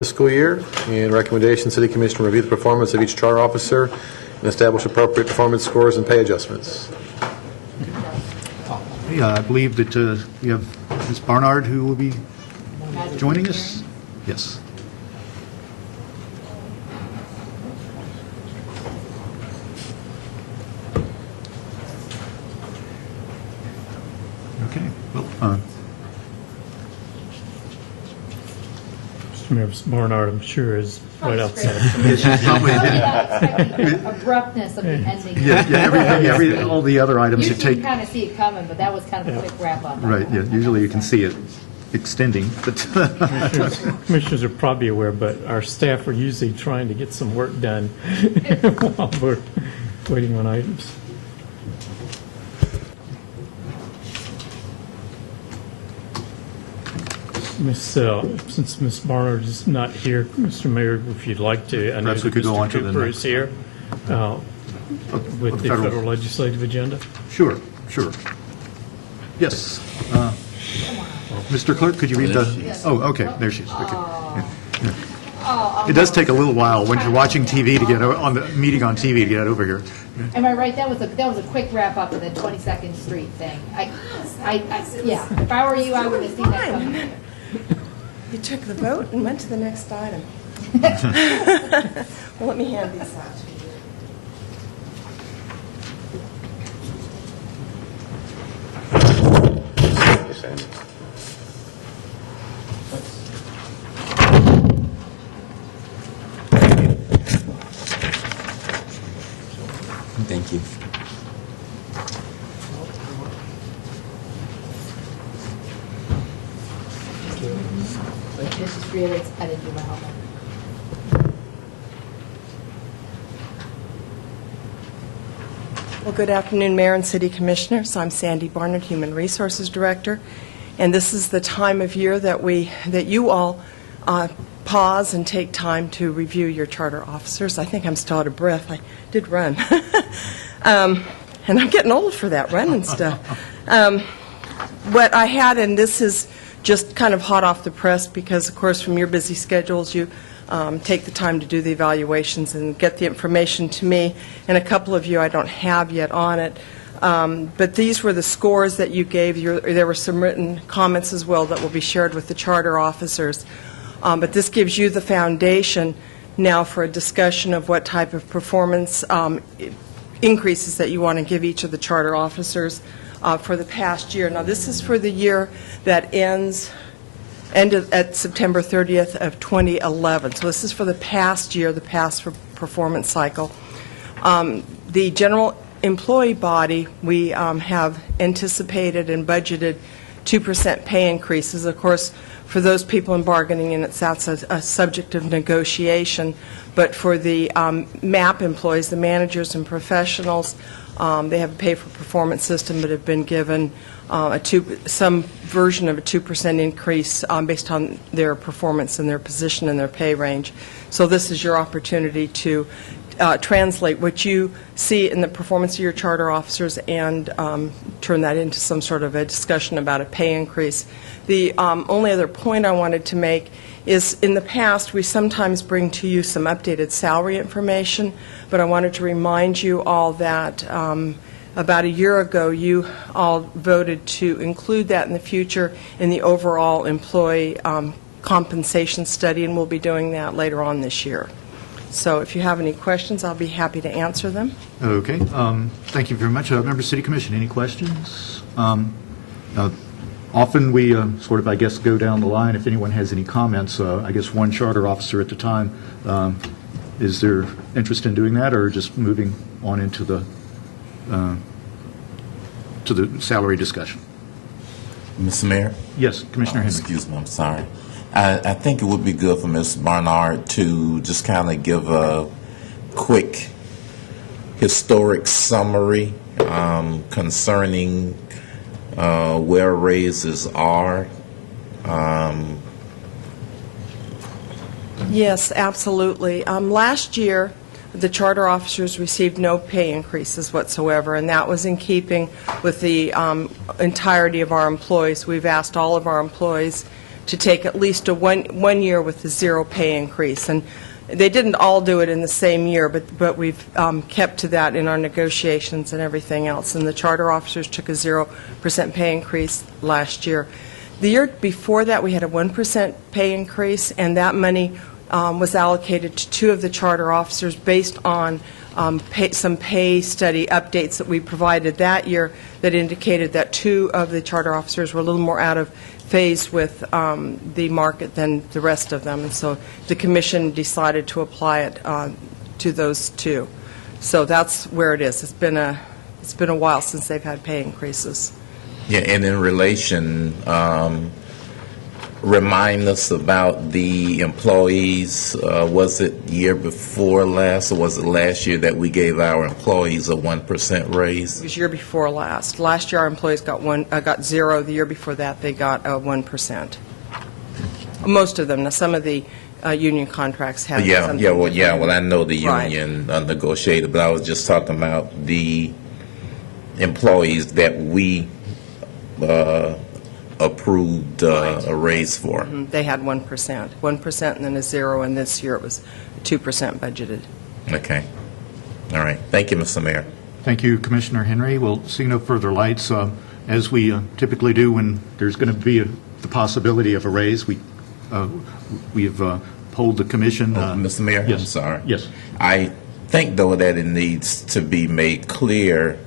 Fiscal year, and recommendation, City Commission review the performance of each charter officer and establish appropriate performance scores and pay adjustments. Yeah, I believe that we have Ms. Barnard who will be joining us. Yes. Okay. Well, Ms. Barnard, I'm sure, is right outside. Abruptness of the ending. all the other items you Usually take. you kind of see it coming, but that was kind of a quick wrap up. Right. Yeah. Usually you can see it extending, but Commissioners are probably aware, but our staff are usually trying to get some work done while we're waiting on items. Since Ms. Barnard is not here, Mr. Mayor, if you'd like to, I know Perhaps we could go on to the Cooper next. is here with the federal legislative agenda. Sure. Yes. Mr. Clerk, could you read the? Oh, okay. There she is. Okay. Yeah. It does take a little while when you're watching TV to get on the meeting on TV to get over here. Am I right? That was a quick wrap up of the 22nd Street thing. Yeah. If I were you, I would have seen that coming. You took the vote and went to the next item. Well, let me hand these out to you. Thank you. This is really, I didn't do my homework. Well, good afternoon, Mayor and City Commissioners. I'm Sandy Barnard, Human Resources Director, and this is the time of year that you all pause and take time to review your charter officers. I think I'm still out of breath. I did run, and I'm getting old for that running stuff. What I had, and this is just kind of hot off the press because, of course, from your busy schedules, you take the time to do the evaluations and get the information to me, and a couple of you I don't have yet on it. But these were the scores that you gave. There were some written comments as well that will be shared with the charter officers. But this gives you the foundation now for a discussion of what type of performance increases that you want to give each of the charter officers for the past year. Now, this is for the year that ended at September 30th of 2011. So this is for the past year, the past performance cycle. The general employee body, we have anticipated and budgeted 2% pay increases. Of course, for those people in bargaining units, that's a subject of negotiation. But for the MAP employees, the managers and professionals, they have a pay-for-performance system that have been given some version of a 2% increase based on their performance and their position and their pay range. So this is your opportunity to translate what you see in the performance of your charter officers and turn that into some sort of a discussion about a pay increase. The only other point I wanted to make is in the past we sometimes bring to you some updated salary information, but I wanted to remind you all that about a year ago you all voted to include that in the future in the overall employee compensation study, and we'll be doing that later on this year. So if you have any questions, I'll be happy to answer them. Okay. Thank you very much. Member City Commission, any questions? Often we sort of, I guess, go down the line. If anyone has any comments, I guess one charter officer at a time. Is there interest in doing that, or just moving on into the salary discussion? Mr. Mayor? Yes, Commissioner Henry. Excuse me, I'm sorry. I think it would be good for Ms. Barnard to just kind of give a quick historic summary concerning where raises are. Yes, absolutely. Last year, the charter officers received no pay increases whatsoever, and that was in keeping with the entirety of our employees. We've asked all of our employees to take at least a one year with a zero pay increase. And they didn't all do it in the same year, but we've kept to that in our negotiations and everything else. And the charter officers took a 0% pay increase last year. The year before that, we had a 1% pay increase, and that money was allocated to 2 of the charter officers based on some pay study updates that we provided that year that indicated that 2 of the charter officers were a little more out of phase with the market than the rest of them. And so the commission decided to apply it to those 2. So that's where it is. It's been a while since they've had pay increases. Yeah, and in relation, remind us about the employees. Was it year before last, or was it last year that we gave our employees a 1% raise? It was year before last. Last year, our employees got 0. The year before that, they got 1%. Most of them. Now, some of the union contracts have something different. Well, I know the Right. union negotiated, but I was just talking about the employees that we approved a raise for. They had 1%. 1% and then a 0, and this year it was 2% budgeted. Okay. All right. Thank you, Mr. Mayor. Thank you, Commissioner Henry. We'll see no further lights. As we typically do when there's going to be the possibility of a raise, we have polled the commission. Mr. Mayor? Yes. I'm sorry. Yes. I think, though, that it needs to be made clear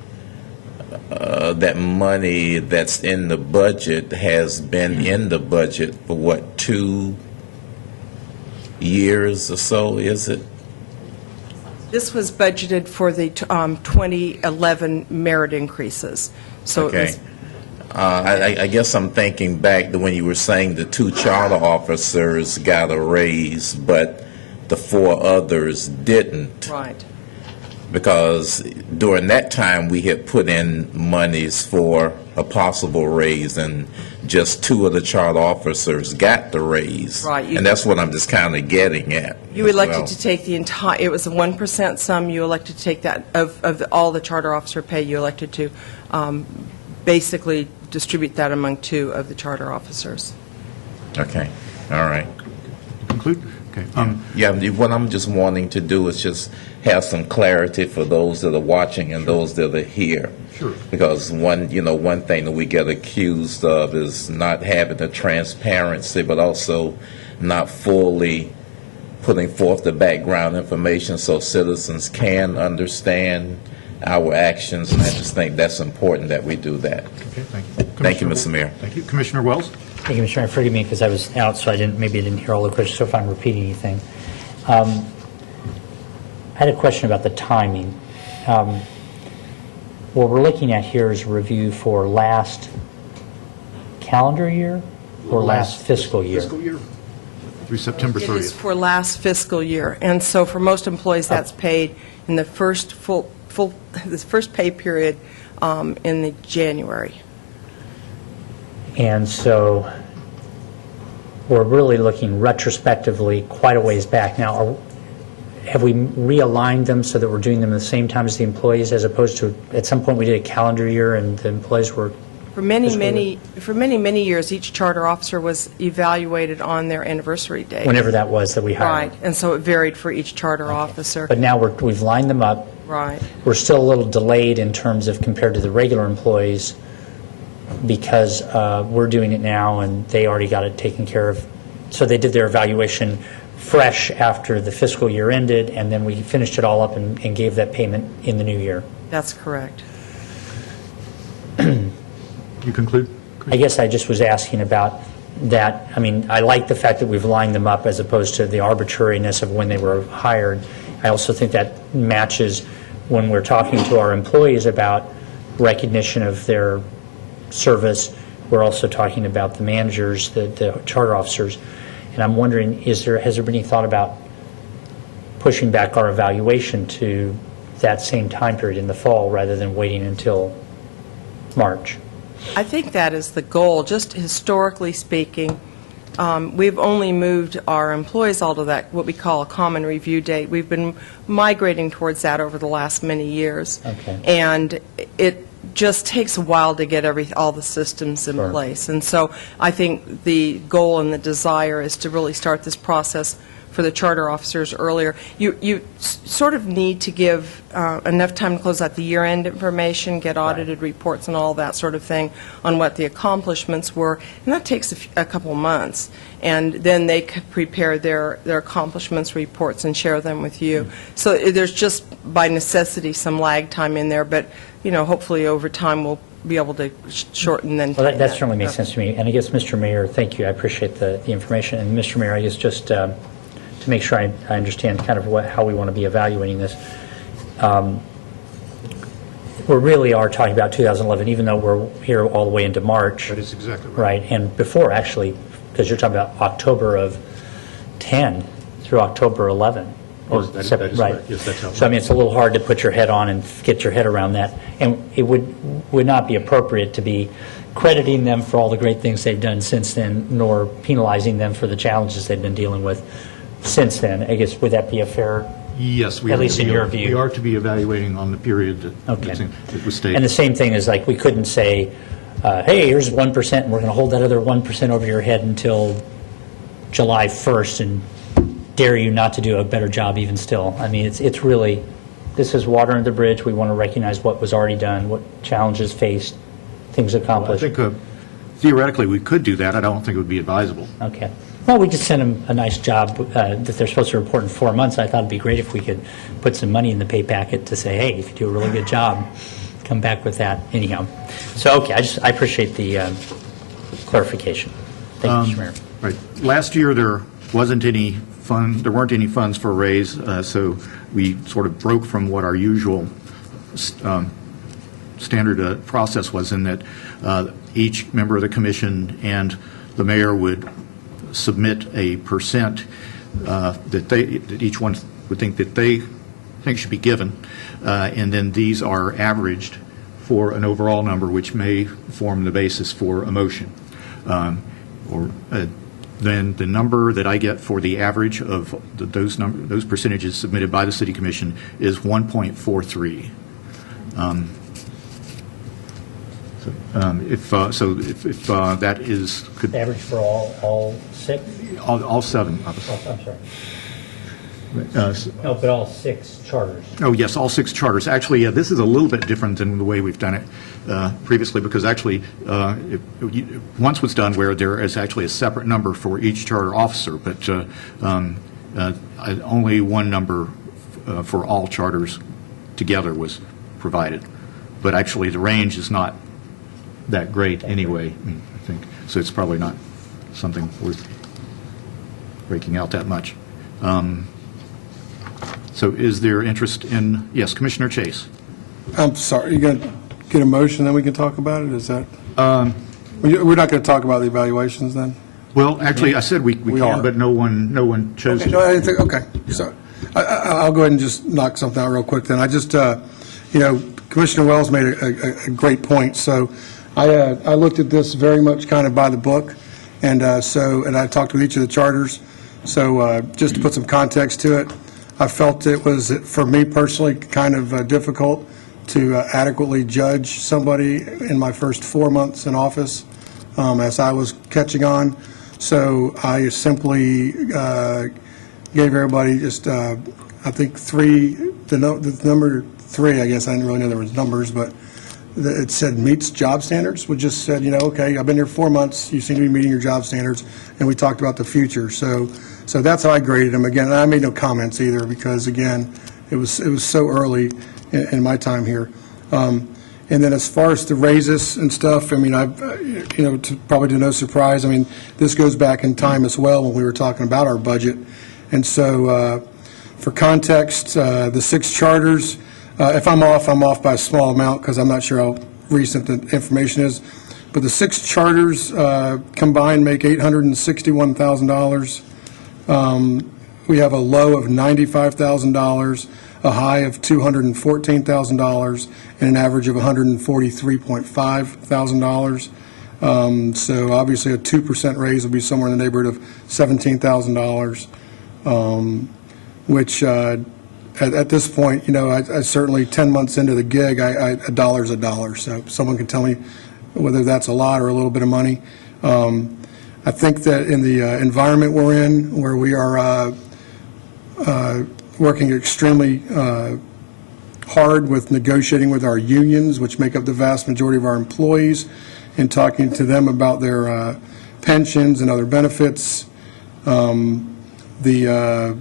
that money that's in the budget has been in the budget for, what, 2 years or so, is it? This was budgeted for the 2011 merit increases. So it Okay. was, I guess I'm thinking back to when you were saying the 2 charter officers got a raise, but the 4 others didn't. right. Because during that time, we had put in monies for a possible raise, and just 2 of the charter officers got the raise. Right. And that's what I'm just kind of getting at. You as elected well. to take the entire, it was a 1% sum, you elected to take that, all the charter officer pay, you elected to basically distribute that among 2 of the charter officers. Okay, all right. Conclude? Okay. Yeah, what I'm just wanting to do is just have some clarity for those that are watching and those that are here. Sure. Because one thing that we get accused of is not having the transparency, but also not fully putting forth the background information so citizens can understand our actions, and I just think that's important that we do that. Okay, thank you. Thank you, Commissioner Mr. Mayor. Thank you. Commissioner Wells? Thank you, Mr. Chairman. Forgive me because I was out, so maybe I didn't hear all the questions, so if I'm repeating anything. I had a question about the timing. What we're looking at here is a review for last calendar year or last fiscal year? Fiscal year through September It is 30th. for last fiscal year, and so for most employees, that's paid in the first this first pay period in the January. And so we're really looking retrospectively quite a ways back. Now, have we realigned them so that we're doing them at the same time as the employees, as opposed to, at some point, we did a calendar year and the employees were... For many years, each charter officer was evaluated on their anniversary date. Whenever that was that we hired. Right, and so it varied for each charter officer. But now we've lined them up. Right. We're still a little delayed in terms of compared to the regular employees because we're doing it now and they already got it taken care of. So they did their evaluation fresh after the fiscal year ended, and then we finished it all up and gave that payment in the new year. That's correct. You conclude? I guess I just was asking about that. I mean, I like the fact that we've lined them up as opposed to the arbitrariness of when they were hired. I also think that matches when we're talking to our employees about recognition of their service. We're also talking about the managers, the charter officers. And I'm wondering, has there been any thought about pushing back our evaluation to that same time period in the fall rather than waiting until March? I think that is the goal. Just historically speaking, we've only moved our employees all to that, what we call a common review date. We've been migrating towards that over the last many years. Okay. And just takes a while to get all the systems in place. And so I think the goal and the desire is to really start this process for the charter officers earlier. You sort of need to give enough time to close out the year-end information, get audited reports and all that sort of thing on what the accomplishments were, and that takes a couple months. And then they could prepare their accomplishments reports and share them with you. So there's just, by necessity, some lag time in there, but, hopefully over time we'll be able to shorten then. Well, that certainly makes sense to me. And I guess, Mr. Mayor, thank you. I appreciate the information. And Mr. Mayor, I guess just to make sure I understand kind of how we want to be evaluating this, we really are talking about 2011, even though we're here all the way into March. That is exactly right. Right, and before, actually, because you're talking about October of 10 through October 11. Or that is right. correct. Yes, that's how. So, I mean, it's a little hard to put your head on and get your head around that. And it would not be appropriate to be crediting them for all the great things they've done since then, nor penalizing them for the challenges they've been dealing with since then. I guess, would that be a fair? Yes, At least in your view. We are to be evaluating on the period that was stated. And the same thing is, like, we couldn't say, hey, here's 1%, and we're going to hold that other 1% over your head until July 1st and dare you not to do a better job even still. I mean, it's really, this is water under the bridge. We want to recognize what was already done, what challenges faced, things accomplished. I think theoretically we could do that. I don't think it would be advisable. Okay. Well, we just sent them a nice job that they're supposed to report in 4 months. I thought it'd be great if we could put some money in the pay packet to say, hey, if you do a really good job, come back with that. Anyhow. So, okay, I appreciate the clarification. Thank you, Mr. Mayor. Right. Last year there weren't any funds for a raise, so we sort of broke from what our usual standard process was, in that each member of the commission and the mayor would submit a percent that each one would think that they think should be given, and then these are averaged for an overall number which may form the basis for a motion. Then the number that I get for the average of those percentages submitted by the City Commission is 1.43. If that is could Average for all six? all seven of us. Oh, I'm sorry. No, but all six charters. Oh, yes, all six charters. Actually, this is a little bit different than the way we've done it previously, because actually once was done where there is actually a separate number for each charter officer, but only one number for all charters together was provided. But actually the range is not that great anyway, I think. So it's probably not something worth breaking out that much. So is there interest in, yes, Commissioner Chase? I'm sorry, you going to get a motion, then we can talk about it? Is that, we're not going to talk about the evaluations then? Well, actually, I said we We can, are. but no one chose Okay, to. no, I didn't think, okay, so, I'll go ahead and just knock something out real quick then. I just, Commissioner Wells made a great point, so I looked at this very much kind of by the book, and and I talked with each of the charters, so just to put some context to it, I felt it was, for me personally, kind of difficult to adequately judge somebody in my first 4 months in office as I was catching on. So I simply gave everybody just, I think the number 3, I guess, I didn't really know there was numbers, but it said meets job standards. We just said, okay, I've been here 4 months, you seem to be meeting your job standards, and we talked about the future. So that's how I graded them. Again, I made no comments either because, again, it was so early in my time here. And then as far as the raises and stuff, I mean, probably to no surprise, I mean, this goes back in time as well when we were talking about our budget. And so for context, the 6 charters, if I'm off by a small amount because I'm not sure how recent the information is, but the 6 charters combined make $861,000. We have a low of $95,000, a high of $214,000, and an average of $143,500. So obviously a 2% raise will be somewhere in the neighborhood of $17,000, which at this point, I certainly, 10 months into the gig, a dollar's a dollar. So someone can tell me whether that's a lot or a little bit of money. I think that in the environment we're in, where we are working extremely hard with negotiating with our unions, which make up the vast majority of our employees, and talking to them about their pensions and other benefits. The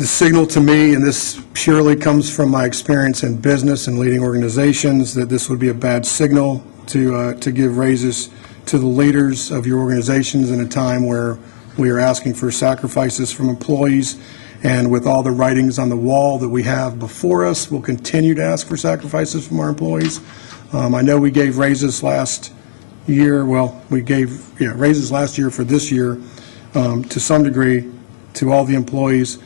signal to me, and this purely comes from my experience in business and leading organizations, that this would be a bad signal to give raises to the leaders of your organizations in a time where we are asking for sacrifices from employees. And with all the writings on the wall that we have before us, we'll continue to ask for sacrifices from our employees. I know we gave raises last year. Well, we gave raises last year for this year to some degree to all the employees.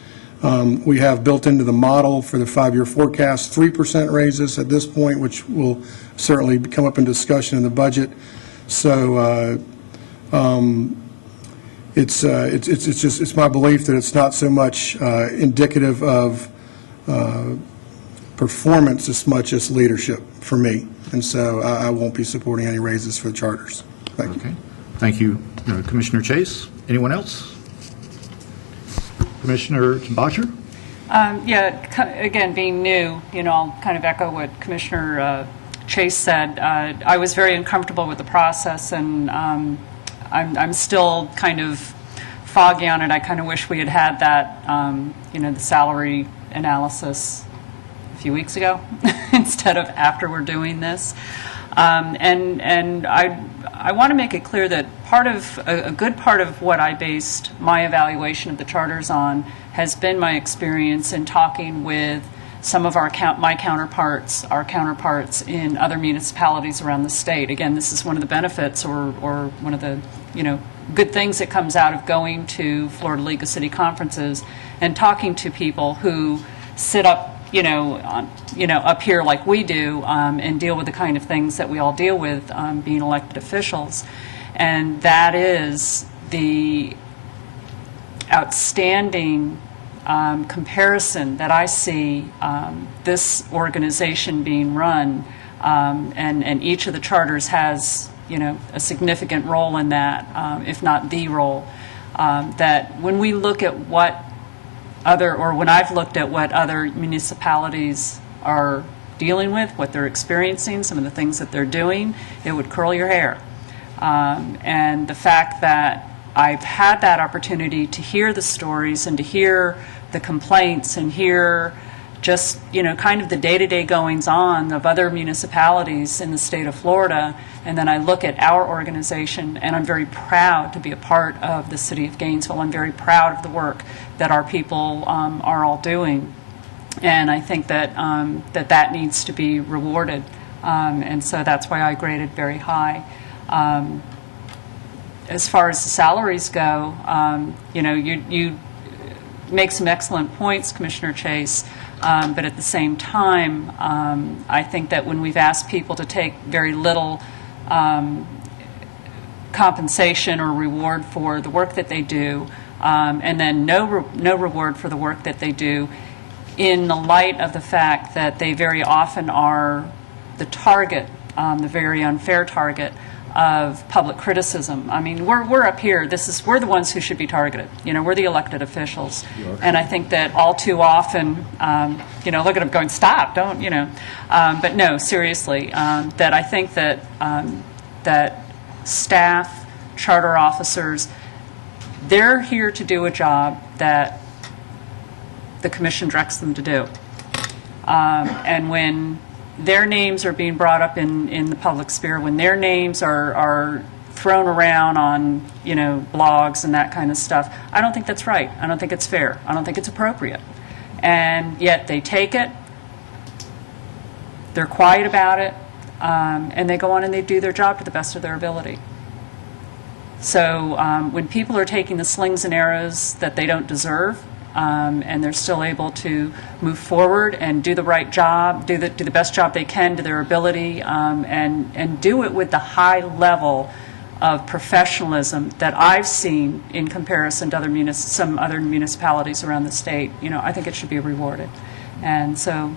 We have built into the model for the 5-year forecast 3% raises at this point, which will certainly come up in discussion in the budget. So it's my belief that it's not so much indicative of performance as much as leadership for me. And so I won't be supporting any raises for the charters. Thank you. Okay. Thank you, Commissioner Chase. Anyone else? Commissioner Bottcher? Again, being new, I'll kind of echo what Commissioner Chase said. I was very uncomfortable with the process, and I'm still kind of foggy on it. I kind of wish we had had that, the salary analysis a few weeks ago instead of after we're doing this. And I want to make it clear that a good part of what I based my evaluation of the charters on has been my experience in talking with some of our counterparts in other municipalities around the state. Again, this is one of the benefits or one of the good things that comes out of going to Florida League of City Conferences and talking to people who sit up up here like we do and deal with the kind of things that we all deal with being elected officials. And that is the outstanding comparison that I see this organization being run, and each of the charters has a significant role in that, if not the role, that when we look at when I've looked at what other municipalities are dealing with, what they're experiencing, some of the things that they're doing, it would curl your hair. And the fact that I've had that opportunity to hear the stories and to hear the complaints and hear just, kind of the day-to-day goings-on of other municipalities in the state of Florida, and then I look at our organization, and I'm very proud to be a part of the city of Gainesville. I'm very proud of the work that our people are all doing, and I think that that needs to be rewarded, and so that's why I graded very high. As far as the salaries go, you make some excellent points, Commissioner Chase, but at the same time, I think that when we've asked people to take very little compensation or reward for the work that they do, and then no reward for the work that they do, in the light of the fact that they very often are the target, the very unfair target of public criticism. I mean, we're up here. We're the ones who should be targeted. We're the elected officials, and I think that all too often, look at them going, "Stop! Don't!" But no, seriously, that I think that that staff, charter officers, they're here to do a job that the commission directs them to do, and when their names are being brought up in the public sphere, when their names are thrown around on blogs and that kind of stuff, I don't think that's right. I don't think it's fair. I don't think it's appropriate. And yet they take it, they're quiet about it, and they go on and they do their job to the best of their ability. So when people are taking the slings and arrows that they don't deserve, and they're still able to move forward and do the right job, do the best job they can to their ability, and do it with the high level of professionalism that I've seen in comparison to some other municipalities around the state, I think it should be rewarded. And so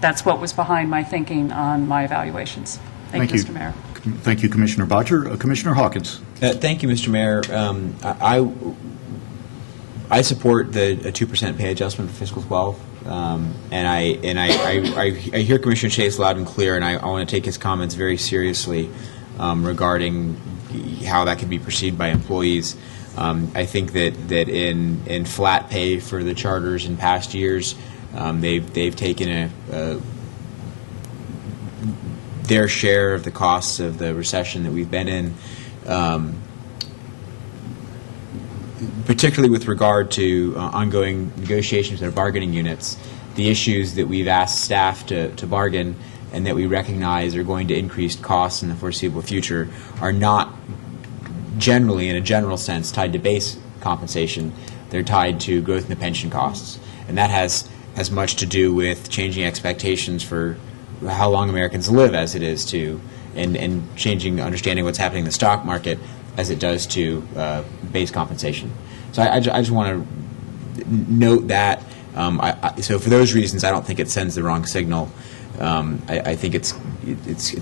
that's what was behind my thinking on my evaluations. Thank you, Mr. Mayor. Thank you, Commissioner Bodger. Commissioner Hawkins. Thank you, Mr. Mayor. I support the 2% pay adjustment for fiscal 12, and I hear Commissioner Chase loud and clear, and I want to take his comments very seriously regarding how that could be perceived by employees. I think that in flat pay for the charters in past years, they've taken their share of the costs of the recession that we've been in. Particularly with regard to ongoing negotiations with our bargaining units, the issues that we've asked staff to bargain and that we recognize are going to increase costs in the foreseeable future are not generally, in a general sense, tied to base compensation. They're tied to growth in the pension costs. And that has as much to do with changing expectations for how long Americans live as it is to, and changing understanding what's happening in the stock market as it does to base compensation. So I just want to note that. So for those reasons, I don't think it sends the wrong signal. I think it's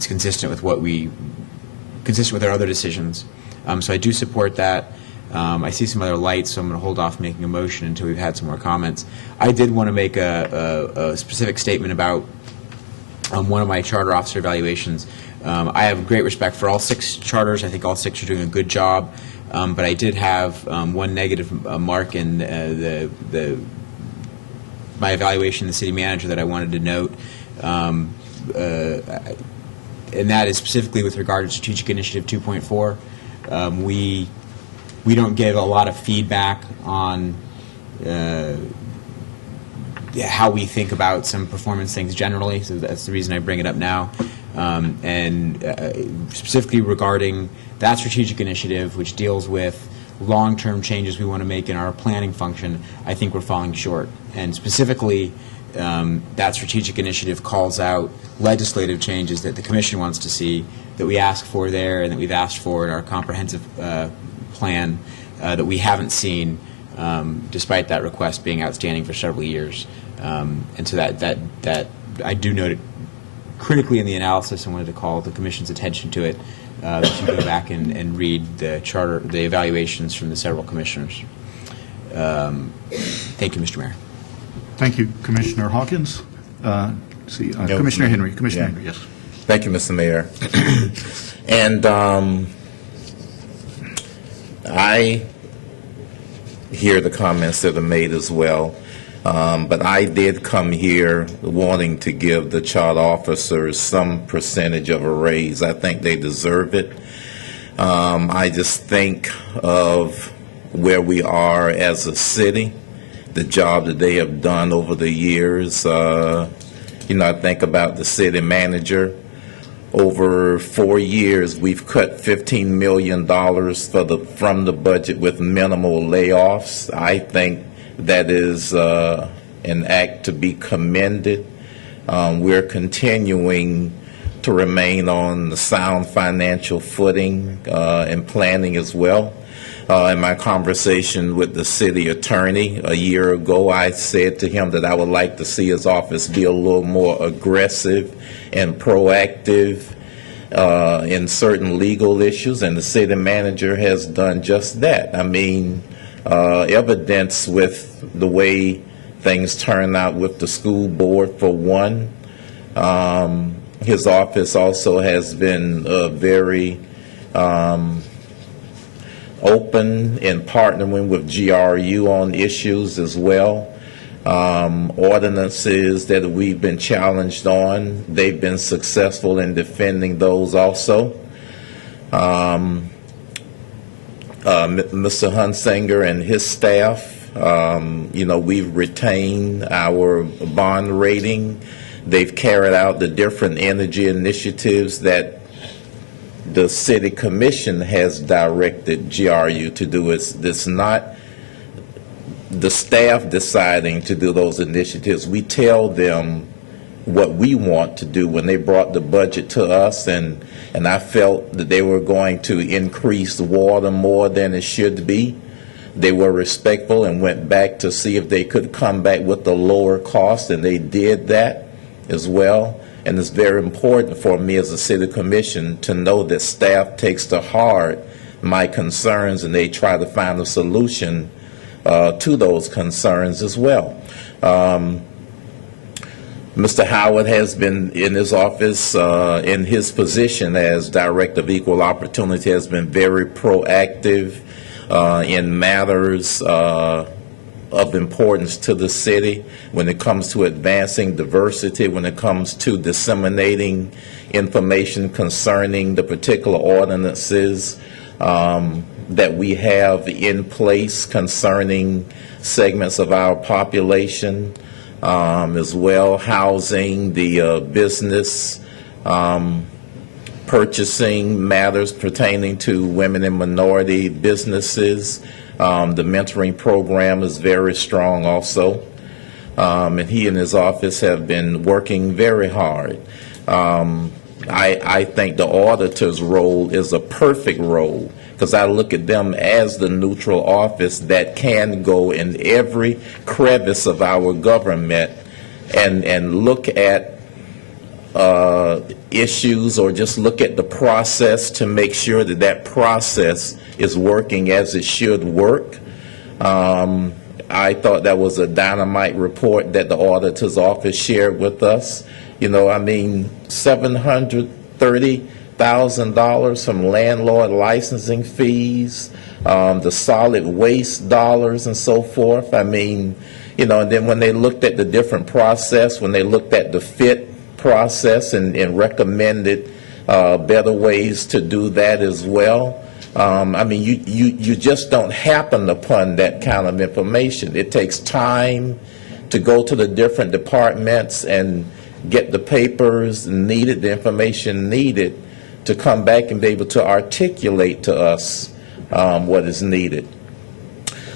consistent with consistent with our other decisions. So I do support that. I see some other lights, so I'm going to hold off making a motion until we've had some more comments. I did want to make a specific statement about one of my charter officer evaluations. I have great respect for all 6 charters. I think all 6 are doing a good job. But I did have one negative mark in my evaluation of the city manager that I wanted to note. And that is specifically with regard to Strategic Initiative 2.4. We don't give a lot of feedback on how we think about some performance things generally, so that's the reason I bring it up now. And specifically regarding that strategic initiative, which deals with long-term changes we want to make in our planning function, I think we're falling short. And specifically, that strategic initiative calls out legislative changes that the Commission wants to see, that we ask for there and that we've asked for in our comprehensive plan that we haven't seen, despite that request being outstanding for several years. And so that I do note it critically in the analysis. I wanted to call the Commission's attention to it. You should go back and read the charter, the evaluations from the several commissioners. Thank you, Mr. Mayor. Thank you, Commissioner Hawkins. Commissioner Henry. Commissioner Henry, yes. Thank you, Mr. Mayor. And I hear the comments that are made as well. But I did come here wanting to give the charter officers some percentage of a raise. I think they deserve it. I just think of where we are as a city, the job that they have done over the years. I think about the city manager. Over 4 years, we've cut $15 million from the budget with minimal layoffs. I think that is an act to be commended. We're continuing to remain on the sound financial footing and planning as well. In my conversation with the city attorney a year ago, I said to him that I would like to see his office be a little more aggressive and proactive in certain legal issues, and the city manager has done just that. I mean, evidence with the way things turn out with the school board, for one. His office also has been very open in partnering with GRU on issues as well. Ordinances that we've been challenged on, they've been successful in defending those also. Mr. Hunsinger and his staff, we've retained our bond rating. They've carried out the different energy initiatives that the City Commission has directed GRU to do. It's not the staff deciding to do those initiatives. We tell them what we want to do. When they brought the budget to us, and I felt that they were going to increase water more than it should be, they were respectful and went back to see if they could come back with a lower cost, and they did that as well. And it's very important for me as a city commission to know that staff takes to heart my concerns, and they try to find a solution to those concerns as well. Mr. Howard has been in his office, in his position as Director of Equal Opportunity, has been very proactive in matters of importance to the city when it comes to advancing diversity, when it comes to disseminating information concerning the particular ordinances that we have in place concerning segments of our population, as well, housing, the business, purchasing matters pertaining to women and minority businesses. The mentoring program is very strong also, and he and his office have been working very hard. I think the auditor's role is a perfect role, because I look at them as the neutral office that can go in every crevice of our government and look at issues, or just look at the process to make sure that that process is working as it should work. I thought that was a dynamite report that the auditor's office shared with us. You know, I mean, $730,000 from landlord licensing fees, the solid waste dollars and so forth. I mean, you know, and then when they looked at the different process, when they looked at the FIT process and recommended better ways to do that as well. I mean, you just don't happen upon that kind of information. It takes time to go to the different departments and get the papers needed, the information needed to come back and be able to articulate to us what is needed.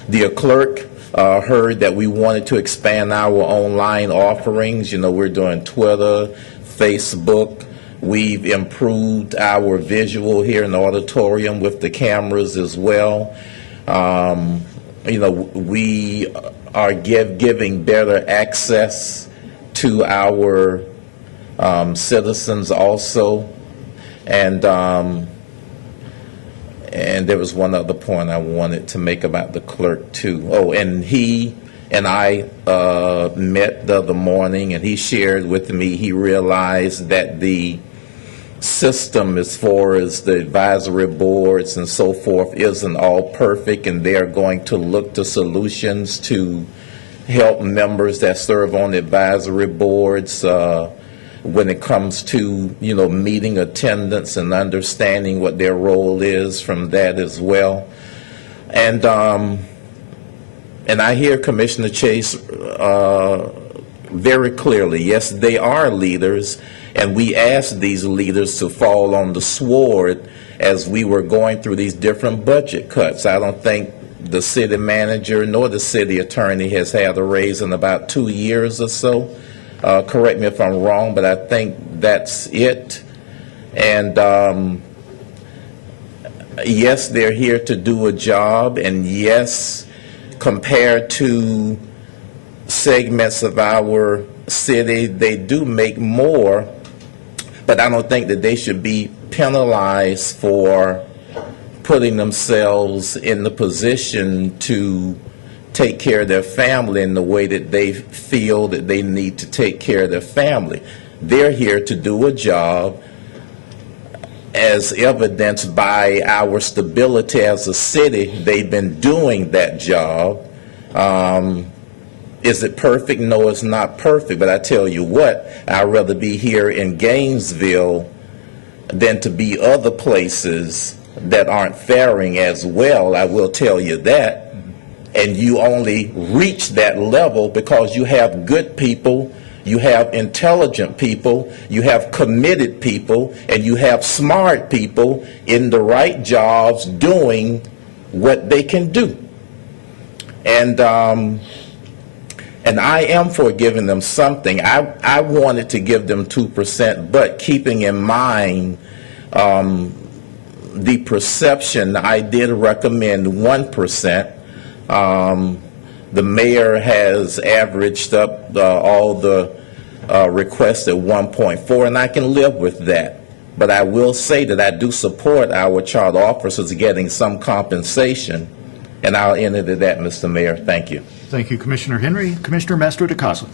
The clerk heard that we wanted to expand our online offerings. You know, we're doing Twitter, Facebook. We've improved our visual here in the auditorium with the cameras as well. You know, we are giving better access to our citizens also. And there was one other point I wanted to make about the clerk too. Oh, and he and I met the other morning, and he shared with me he realized that the system as far as the advisory boards and so forth isn't all perfect, and they're going to look to solutions to help members that serve on the advisory boards when it comes to, you know, meeting attendance and understanding what their role is from that as well. And I hear Commissioner Chase very clearly. Yes, they are leaders, and we asked these leaders to fall on the sword as we were going through these different budget cuts. I don't think the city manager nor the city attorney has had a raise in about 2 years or so. Correct me if I'm wrong, but I think that's it. And yes, they're here to do a job, and yes, compared to segments of our city, they do make more, but I don't think that they should be penalized for putting themselves in the position to take care of their family in the way that they feel that they need to take care of their family. They're here to do a job, as evidenced by our stability as a city. They've been doing that job. Is it perfect? No, it's not perfect, but I tell you what, I'd rather be here in Gainesville than to be other places that aren't faring as well. I will tell you that. And you only reach that level because you have good people, you have intelligent people, you have committed people, and you have smart people in the right jobs doing what they can do. And And I am for giving them something. I wanted to give them 2%, but keeping in mind the perception, I did recommend 1%. The mayor has averaged up all the requests at 1.4, and I can live with that. But I will say that I do support our charter officers getting some compensation, and I'll end it at that, Mr. Mayor. Thank you. Thank you, Commissioner Henry. Commissioner Mastro de Casa.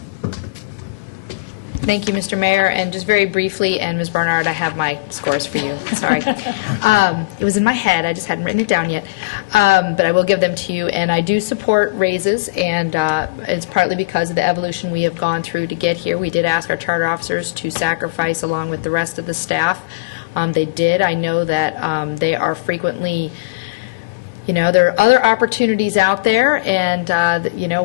Thank you, Mr. Mayor. And just very briefly, and Ms. Barnard, I have my scores for you. Sorry. It was in my head. I just hadn't written it down yet. But I will give them to you. And I do support raises, and it's partly because of the evolution we have gone through to get here. We did ask our charter officers to sacrifice along with the rest of the staff. They did. I know that they are frequently... there are other opportunities out there, and,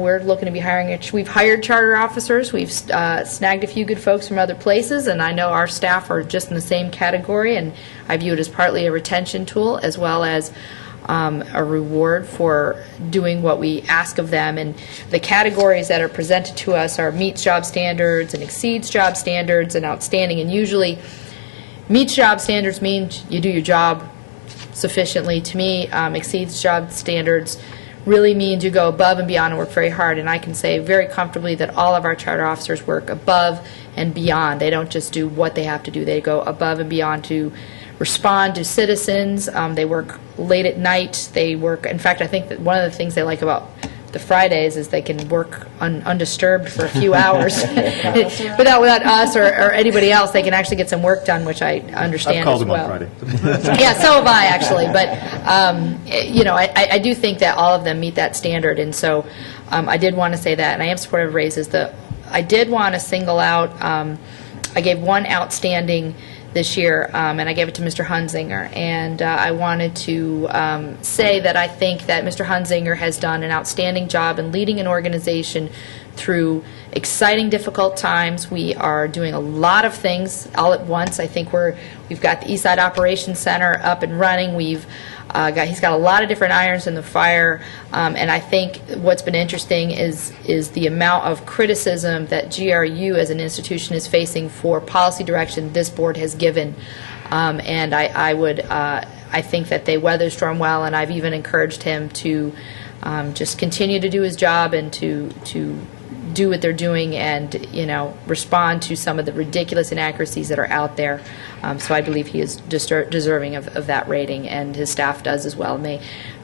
we're looking to be hiring. We've hired charter officers. We've snagged a few good folks from other places, and I know our staff are just in the same category, and I view it as partly a retention tool as well as a reward for doing what we ask of them. And the categories that are presented to us are meets job standards and exceeds job standards and outstanding. And usually meets job standards means you do your job sufficiently. To me, exceeds job standards really means you go above and beyond and work very hard. And I can say very comfortably that all of our charter officers work above and beyond. They don't just do what they have to do. They go above and beyond to respond to citizens. They work late at night. They work, in fact, I think that one of the things they like about the Fridays is they can work undisturbed for a few hours without us or anybody else. They can actually get some work done, which I understand I've called as them well. on Friday. Yeah, so have I, actually. But, I do think that all of them meet that standard. And so I did want to say that, and I am supportive of raises. I did want to single out, I gave one outstanding this year, and I gave it to Mr. Hunzinger. And I wanted to say that I think that Mr. Hunzinger has done an outstanding job in leading an organization through exciting, difficult times. We are doing a lot of things all at once. I think we've got the Eastside Operations Center up and running. He's got a lot of different irons in the fire, and I think what's been interesting is the amount of criticism that GRU as an institution is facing for policy direction this board has given, and I think that they weather the storm well, and I've even encouraged him to just continue to do his job and to do what they're doing and respond to some of the ridiculous inaccuracies that are out there. So I believe he is deserving of that rating, and his staff does as well.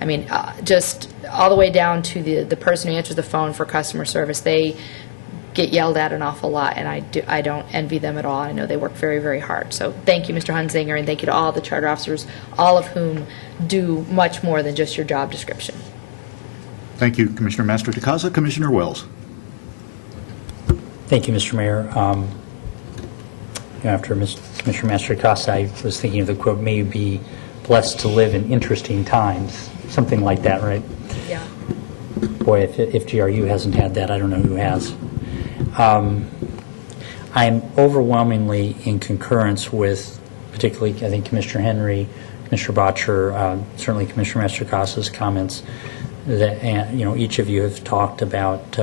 And just all the way down to the person who answers the phone for customer service, they get yelled at an awful lot, and I don't envy them at all. I know they work very, very hard. So thank you, Mr. Hunzinger, and thank you to all the charter officers, all of whom do much more than just your job description. Thank you, Commissioner Mastro de Casa. Commissioner Wells. Thank you, Mr. Mayor. After Commissioner Mastro de Casa, I was thinking of the quote, "May you be blessed to live in interesting times," something like that, right? Yeah. Boy, if GRU hasn't had that, I don't know who has. I'm overwhelmingly in concurrence with, particularly, I think, Commissioner Henry, Commissioner Botcher, certainly Commissioner Mastro de Casa's comments that each of you have talked about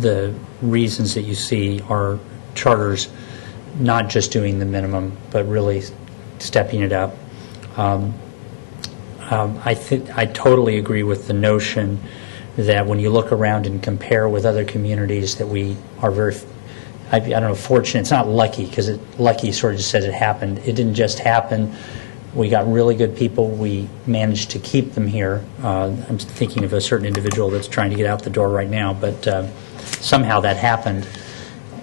the reasons that you see are charters not just doing the minimum, but really stepping it up. I totally agree with the notion that when you look around and compare with other communities that we are very, I don't know, fortunate. It's not lucky, because lucky sort of just says it happened. It didn't just happen. We got really good people. We managed to keep them here. I'm thinking of a certain individual that's trying to get out the door right now, but somehow that happened.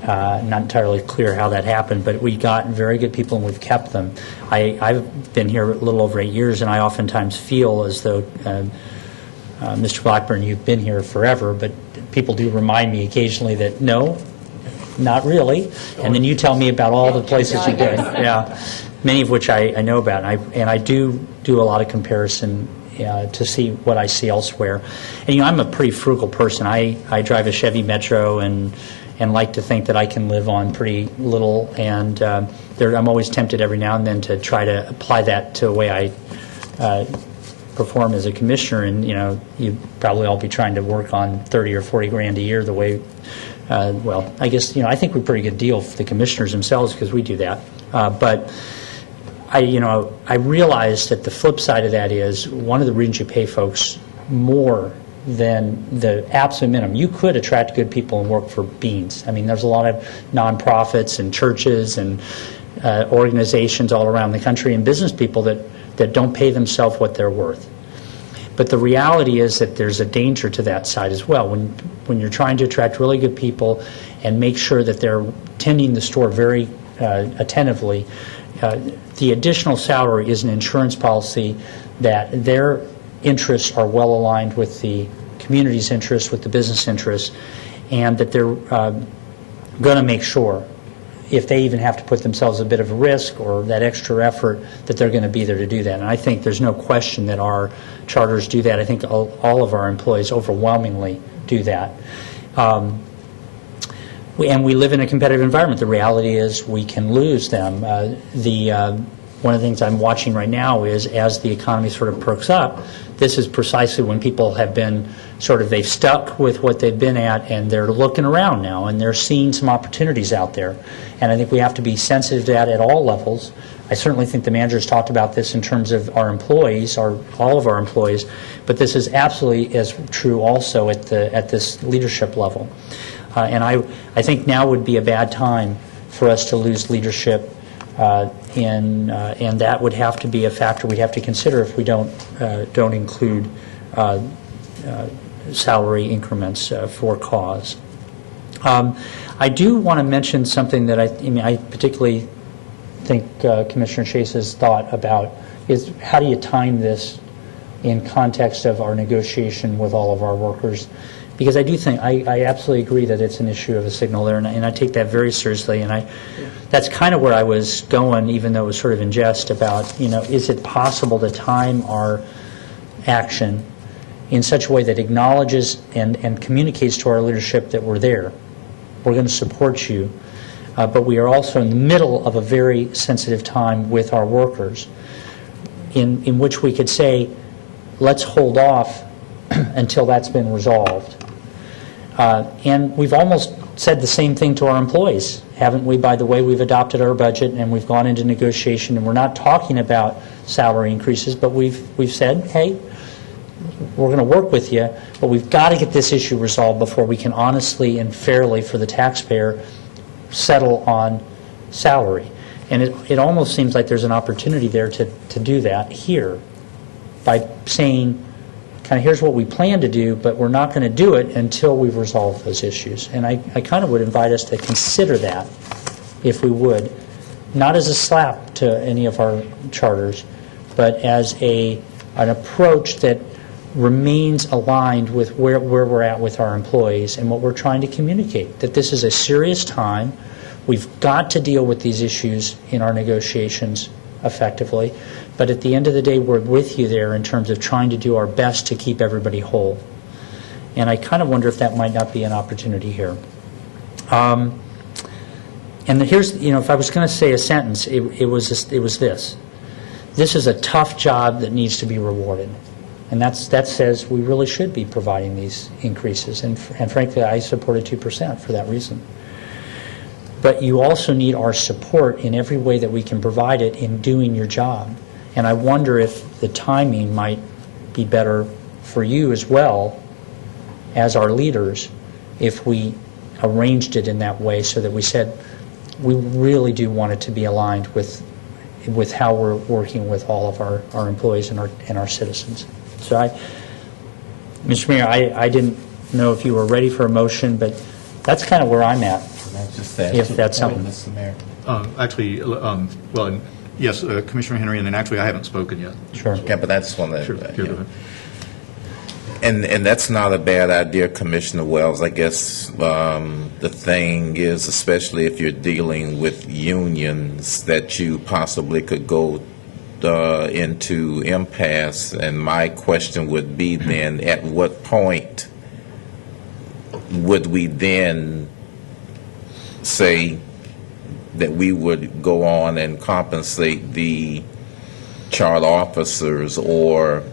Not entirely clear how that happened, but we got very good people and we've kept them. I've been here a little over 8 years, and I oftentimes feel as though, Mr. Blackburn, you've been here forever, but people do remind me occasionally that, no, not really. And then you tell me about all the places you've been. Yeah, many of which I know about. And I do a lot of comparison to see what I see elsewhere. And I'm a pretty frugal person. I drive a Chevy Metro and like to think that I can live on pretty little, and I'm always tempted every now and then to try to apply that to the way I perform as a commissioner, and you'd probably all be trying to work on 30 or 40 grand a year the way, well, I guess, I think we're a pretty good deal for the commissioners themselves because we do that. But I realized that the flip side of that is one of the reasons you pay folks more than the absolute minimum. You could attract good people and work for beans. I mean, there's a lot of nonprofits and churches and organizations all around the country and business people that don't pay themselves what they're worth. But the reality is that there's a danger to that side as well. When you're trying to attract really good people and make sure that they're tending the store very attentively, the additional salary is an insurance policy that their interests are well aligned with the community's interests, with the business interests, and that they're going to make sure, if they even have to put themselves a bit of a risk or that extra effort, that they're going to be there to do that. And I think there's no question that our charters do that. I think all of our employees overwhelmingly do that. And we live in a competitive environment. The reality is we can lose them. One of the things I'm watching right now is as the economy sort of perks up, this is precisely when people have been they've stuck with what they've been at, and they're looking around now, and they're seeing some opportunities out there. And I think we have to be sensitive to that at all levels. I certainly think the managers talked about this in terms of our employees, all of our employees, but this is absolutely as true also at this leadership level. And I think now would be a bad time for us to lose leadership, and that would have to be a factor we'd have to consider if we don't include salary increments for cause. I do want to mention something that I particularly think Commissioner Chase has thought about is how do you time this in context of our negotiation with all of our workers? Because I do think, I absolutely agree that it's an issue of a signal there, and I take that very seriously. And that's kind of where I was going, even though it was sort of in jest, about, is it possible to time our action in such a way that acknowledges and communicates to our leadership that we're there, we're going to support you, but we are also in the middle of a very sensitive time with our workers, in which we could say, let's hold off until that's been resolved. And we've almost said the same thing to our employees, haven't we? By the way, we've adopted our budget and we've gone into negotiation, and we're not talking about salary increases, but we've said, hey, we're going to work with you, but we've got to get this issue resolved before we can honestly and fairly for the taxpayer settle on salary. And it almost seems like there's an opportunity there to do that here by saying, kind of, here's what we plan to do, but we're not going to do it until we've resolved those issues. And I kind of would invite us to consider that, if we would, not as a slap to any of our charters, but as an approach that remains aligned with where we're at with our employees and what we're trying to communicate, that this is a serious time. We've got to deal with these issues in our negotiations effectively, but at the end of the day, we're with you there in terms of trying to do our best to keep everybody whole. And I kind of wonder if that might not be an opportunity here. And here's, if I was going to say a sentence, it was this. This is a tough job that needs to be rewarded. And that says we really should be providing these increases. And frankly, I supported 2% for that reason. But you also need our support in every way that we can provide it in doing your job. And I wonder if the timing might be better for you as well as our leaders if we arranged it in that way, so that we said we really do want it to be aligned with how we're working with all of our employees and our citizens. So Mr. Mayor, I didn't know if you were ready for a motion, but that's kind of where I'm at. If that's something. Mr. Mayor. Actually, well, yes, Commissioner Henry, and then actually I haven't spoken yet. Sure. Yeah, but I just want to. Sure, go ahead. And that's not a bad idea, Commissioner Wells. I guess the thing is, especially if you're dealing with unions, that you possibly could go into impasse. And my question would be then, at what point would we then say that we would go on and compensate the charter officers, or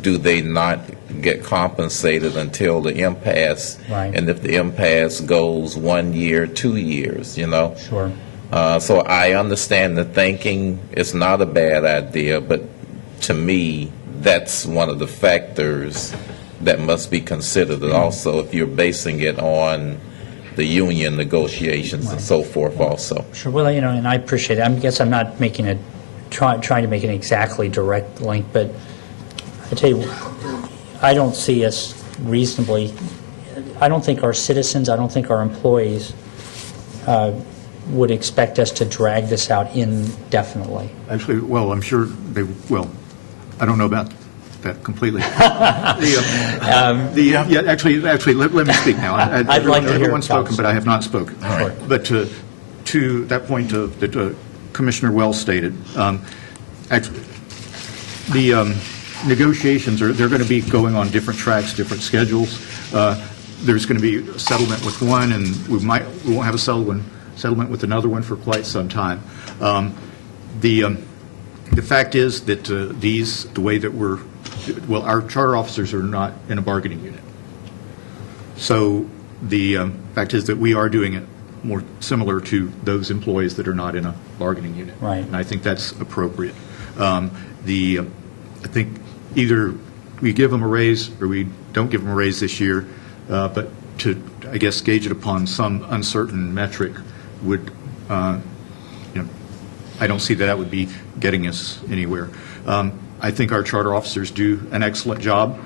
do they not get compensated until the impasse? Right. And if the impasse goes 1 year, 2 years, you know? Sure. So I understand the thinking. It's not a bad idea, but to me, that's one of the factors that must be considered also if you're basing it on the union negotiations and so forth also. Sure. Well, and I appreciate it. I guess I'm not making it, trying to make an exactly direct link, but I tell you, I don't see us reasonably, I don't think our citizens, I don't think our employees would expect us to drag this out indefinitely. Actually, well, I'm sure they, well, I don't know about that completely. Actually, let me speak now. I'd like to hear Everyone's spoken, but I have not spoken. All right. But to that point that Commissioner Wells stated, actually, the negotiations they're going to be going on different tracks, different schedules. There's going to be a settlement with one, and we won't have a settlement with another one for quite some time. The fact is that the way that our charter officers are not in a bargaining unit. So the fact is that we are doing it more similar to those employees that are not in a bargaining unit. Right. And I think that's appropriate. I think either we give them a raise or we don't give them a raise this year, but to, I guess, gauge it upon some uncertain metric would, I don't see that would be getting us anywhere. I think our charter officers do an excellent job.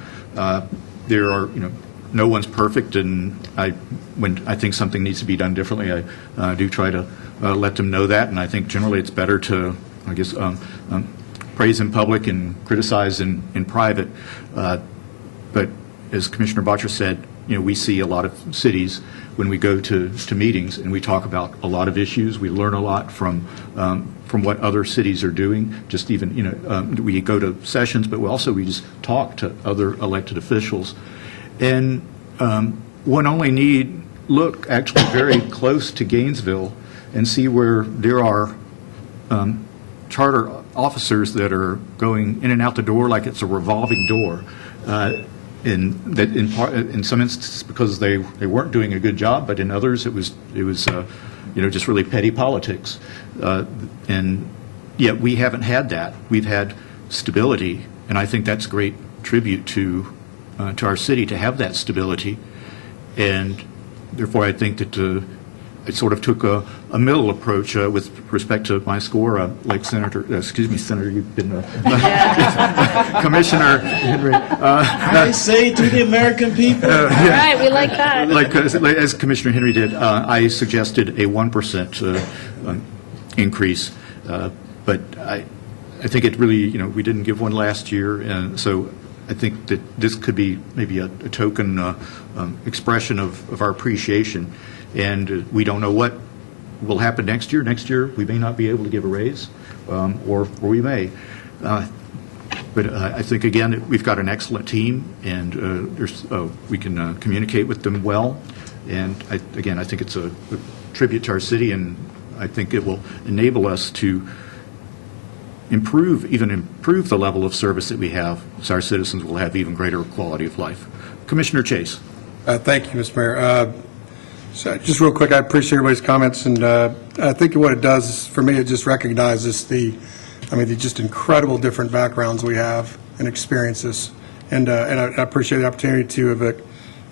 There are, no one's perfect, and when I think something needs to be done differently, I do try to let them know that, and I think generally it's better to, I guess, praise in public and criticize in private. But as Commissioner Botcher said, we see a lot of cities when we go to meetings and we talk about a lot of issues. We learn a lot from what other cities are doing. Just even, we go to sessions, but we just talk to other elected officials. And one only need look actually very close to Gainesville and see where there are charter officers that are going in and out the door like it's a revolving door. In some instances because they weren't doing a good job, but in others it was just really petty politics. And yet we haven't had that. We've had stability, and I think that's a great tribute to our city to have that stability. And therefore I think that I sort of took a middle approach with respect to my score, like Senator, you've been Commissioner Henry. I say to the American people. All right, we like that. As Commissioner Henry did, I suggested a 1% increase, but I think it really, we didn't give one last year, and so I think that this could be maybe a token expression of our appreciation. And we don't know what will happen next year. Next year, we may not be able to give a raise, or we may. But I think, again, that we've got an excellent team, and we can communicate with them well. And, I think it's a tribute to our city, and I think it will enable us to improve the level of service that we have, so our citizens will have even greater quality of life. Commissioner Chase. Thank you, Mr. Mayor. So just real quick, I appreciate everybody's comments, and I think what it does is, for me, it just recognizes the just incredible different backgrounds we have and experiences, and I appreciate the opportunity to have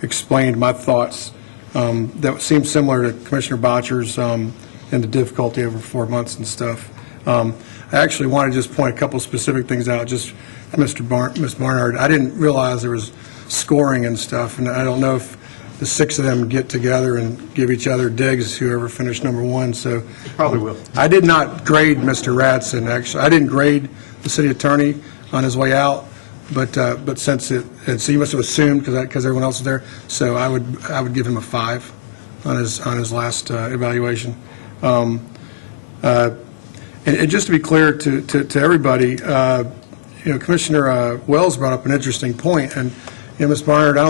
explained my thoughts that seem similar to Commissioner Botcher's and the difficulty over 4 months and stuff. I actually want to just point a couple specific things out. Just Ms. Barnard, I didn't realize there was scoring and stuff, and I don't know if the 6 of them get together and give each other digs, whoever finished number 1. So probably will. I did not grade Mr. Radson, actually. I didn't grade the city attorney on his way out, but since and so you must have assumed because everyone else was there. So I would give him a 5 on his last evaluation. And just to be clear to everybody, Commissioner Wells brought up an interesting point, and Ms. Barnard, I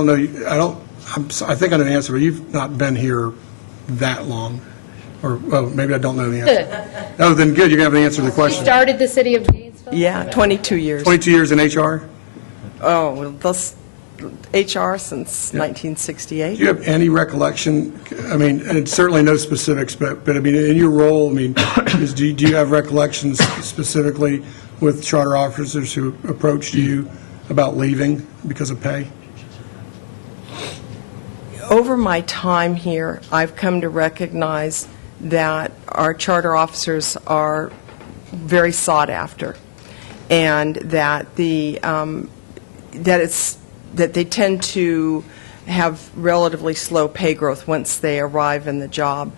think I know the answer, but you've not been here that long. Or, well, maybe I don't know the answer. Oh, then good, you're going to have the answer to the question. Started the city of Gainesville? Yeah, 22 years. 22 years in HR? Oh, this HR since 1968. Do you have any recollection, I mean, and it's certainly no specifics, but I mean, in your role, I mean, do you have recollections specifically with charter officers who approached you about leaving because of pay? Over my time here, I've come to recognize that our charter officers are very sought after, and that that they tend to have relatively slow pay growth once they arrive in the job.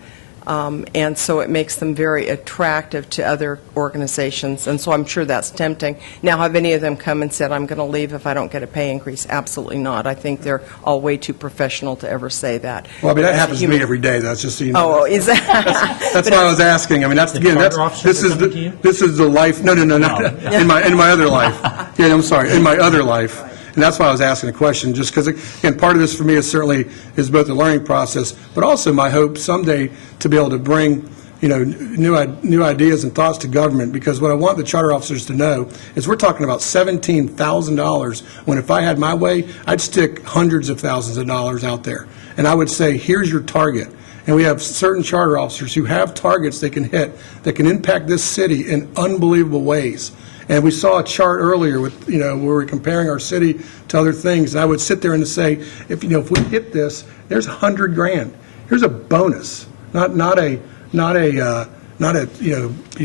And so it makes them very attractive to other organizations, and so I'm sure that's tempting. Now, have any of them come and said, I'm going to leave if I don't get a pay increase? Absolutely not. I think they're all way too professional to ever say that. Well, I mean, that happens to me every day, that's just so you know. Oh, is that? That's why I was asking. I mean, that's, again, this is the life, no, in my other life. Yeah, I'm sorry, in my other life. And that's why I was asking the question, just because, again, part of this for me is certainly is both the learning process, but also my hope someday to be able to bring, you know, new ideas and thoughts to government, because what I want the charter officers to know is we're talking about $17,000, when if I had my way, I'd stick hundreds of thousands of dollars out there. And I would say, here's your target. And we have certain charter officers who have targets they can hit that can impact this city in unbelievable ways. And we saw a chart earlier with, you know, where we're comparing our city to other things. And I would sit there and say, if we hit this, there's $100,000. Here's a bonus, not a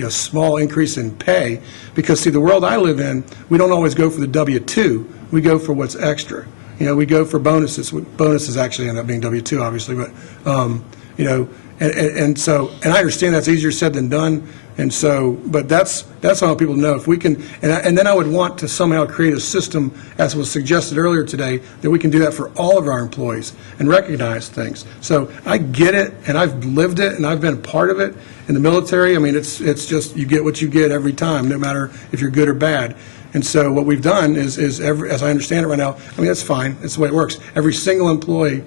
small increase in pay. Because see, the world I live in, we don't always go for the W-2. We go for what's extra. You know, we go for bonuses. Bonuses actually end up being W-2, obviously, but you know, and so I understand that's easier said than done. And so, but that's what I want people to know. If we can, and then I would want to somehow create a system, as was suggested earlier today, that we can do that for all of our employees and recognize things. So I get it, and I've lived it, and I've been a part of it in the military. I mean, it's just you get what you get every time, no matter if you're good or bad. And so what we've done is as I understand it right now, I mean, that's fine. That's the way it works. Every single employee,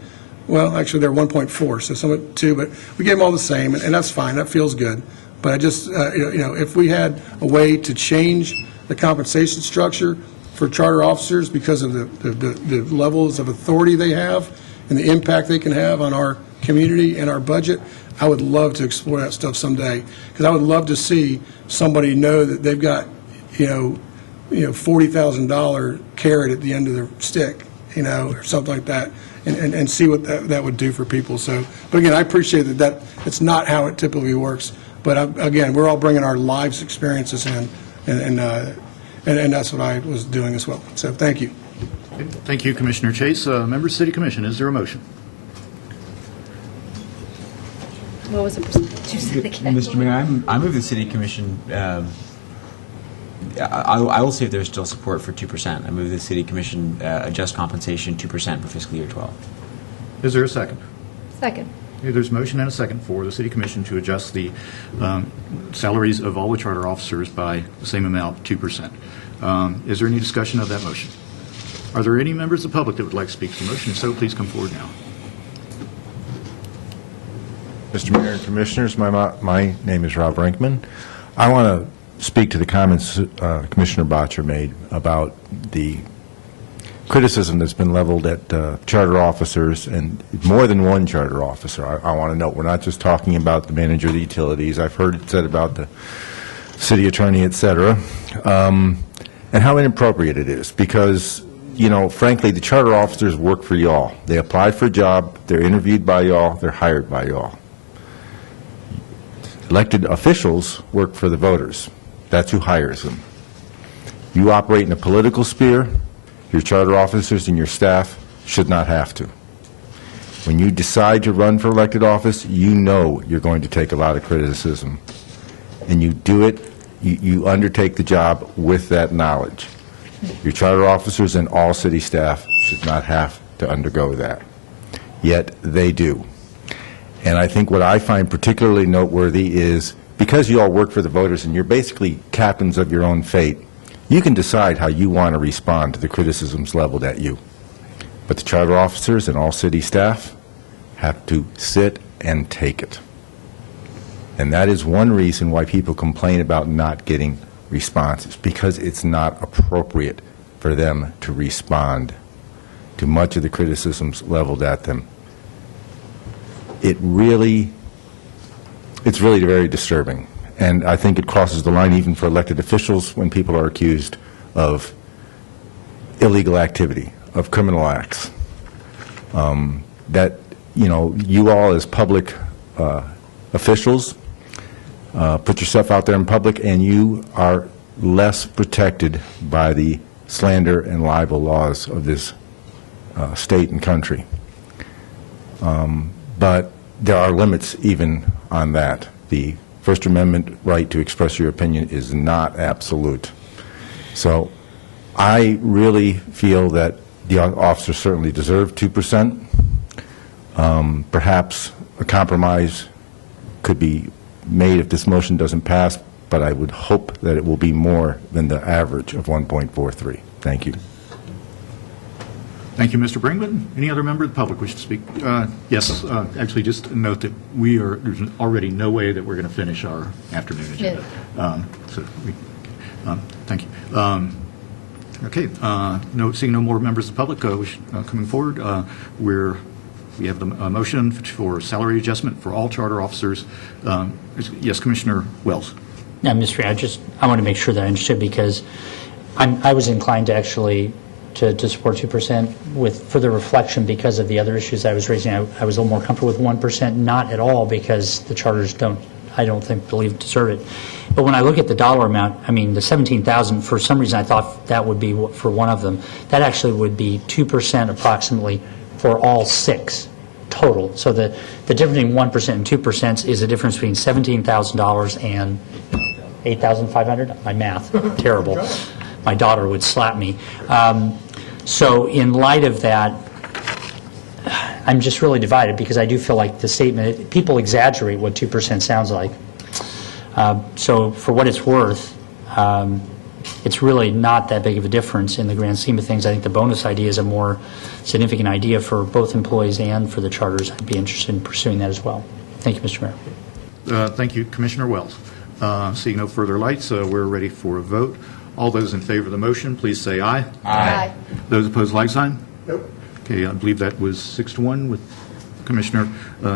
well, actually they're 1.4, so some at 2, but we gave them all the same, and that's fine. That feels good. But I just, you know, if we had a way to change the compensation structure for charter officers because of the levels of authority they have and the impact they can have on our community and our budget, I would love to explore that stuff someday. Because I would love to see somebody know that they've got, you know, $40,000 carrot at the end of their stick, you know, or something like that, and see what that would do for people. So, but again, I appreciate that it's not how it typically works. But again, we're all bringing our lives experiences in, and that's what I was doing as well. So thank you. Thank you, Commissioner Chase. Members of the City Commission, is there a motion? What was the percentage you said again? Mr. Mayor, I move the City Commission. I will see if there's still support for 2%. I move the City Commission adjust compensation 2% for fiscal year 12. Is there a second? Second. There's a motion and a second for the City Commission to adjust the salaries of all the charter officers by the same amount, 2%. Is there any discussion of that motion? Are there any members of the public that would like to speak to the motion? If so, please come forward now. Mr. Mayor and Commissioners, my name is Rob Brinkman. I want to speak to the comments Commissioner Botcher made about the criticism that's been leveled at charter officers, and more than one charter officer. I want to note we're not just talking about the manager of the utilities. I've heard it said about the city attorney, et cetera, and how inappropriate it is because, you know, frankly, the charter officers work for y'all. They apply for a job, they're interviewed by y'all, they're hired by y'all. Elected officials work for the voters. That's who hires them. You operate in a political sphere. Your charter officers and your staff should not have to. When you decide to run for elected office, you know you're going to take a lot of criticism. And you do it, you undertake the job with that knowledge. Your charter officers and all city staff should not have to undergo that. Yet they do. And I think what I find particularly noteworthy is because you all work for the voters and you're basically captains of your own fate, you can decide how you want to respond to the criticisms leveled at you. But the charter officers and all city staff have to sit and take it. And that is one reason why people complain about not getting responses, because it's not appropriate for them to respond to much of the criticisms leveled at them. It's really very disturbing. And I think it crosses the line even for elected officials when people are accused of illegal activity, of criminal acts. That, you all as public officials put yourself out there in public, and you are less protected by the slander and libel laws of this state and country. But there are limits even on that. The First Amendment right to express your opinion is not absolute. So I really feel that the officers certainly deserve 2%. Perhaps a compromise could be made if this motion doesn't pass, but I would hope that it will be more than the average of 1.43. Thank you. Thank you, Mr. Brinkman. Any other member of the public wish to speak? Yes, actually, just note that there's already no way that we're going to finish our afternoon agenda. Thank you. Okay, seeing no more members of the public coming forward, we have the motion for salary adjustment for all charter officers. Yes, Commissioner Wells. Yeah, Mr. Mayor, I want to make sure that I understood, because I was inclined to actually to support 2% with further reflection because of the other issues I was raising. I was a little more comfortable with 1%, not at all because the charters believe deserve it. But when I look at the dollar amount, I mean, the $17,000, for some reason I thought that would be for one of them. That actually would be 2% approximately for all 6 total. So the difference between 1% and 2% is the difference between $17,000 and $8,500. My math, terrible. My daughter would slap me. So in light of that, I'm just really divided, because I do feel like the statement, people exaggerate what 2% sounds like. So for what it's worth, it's really not that big of a difference in the grand scheme of things. I think the bonus idea is a more significant idea for both employees and for the charters. I'd be interested in pursuing that as well. Thank you, Mr. Mayor. Thank you, Commissioner Wells. Seeing no further lights, we're ready for a vote. All those in favor of the motion, please say aye. Aye. Those opposed, like sign? Nope. Okay, I believe that was 6-1 with Commissioner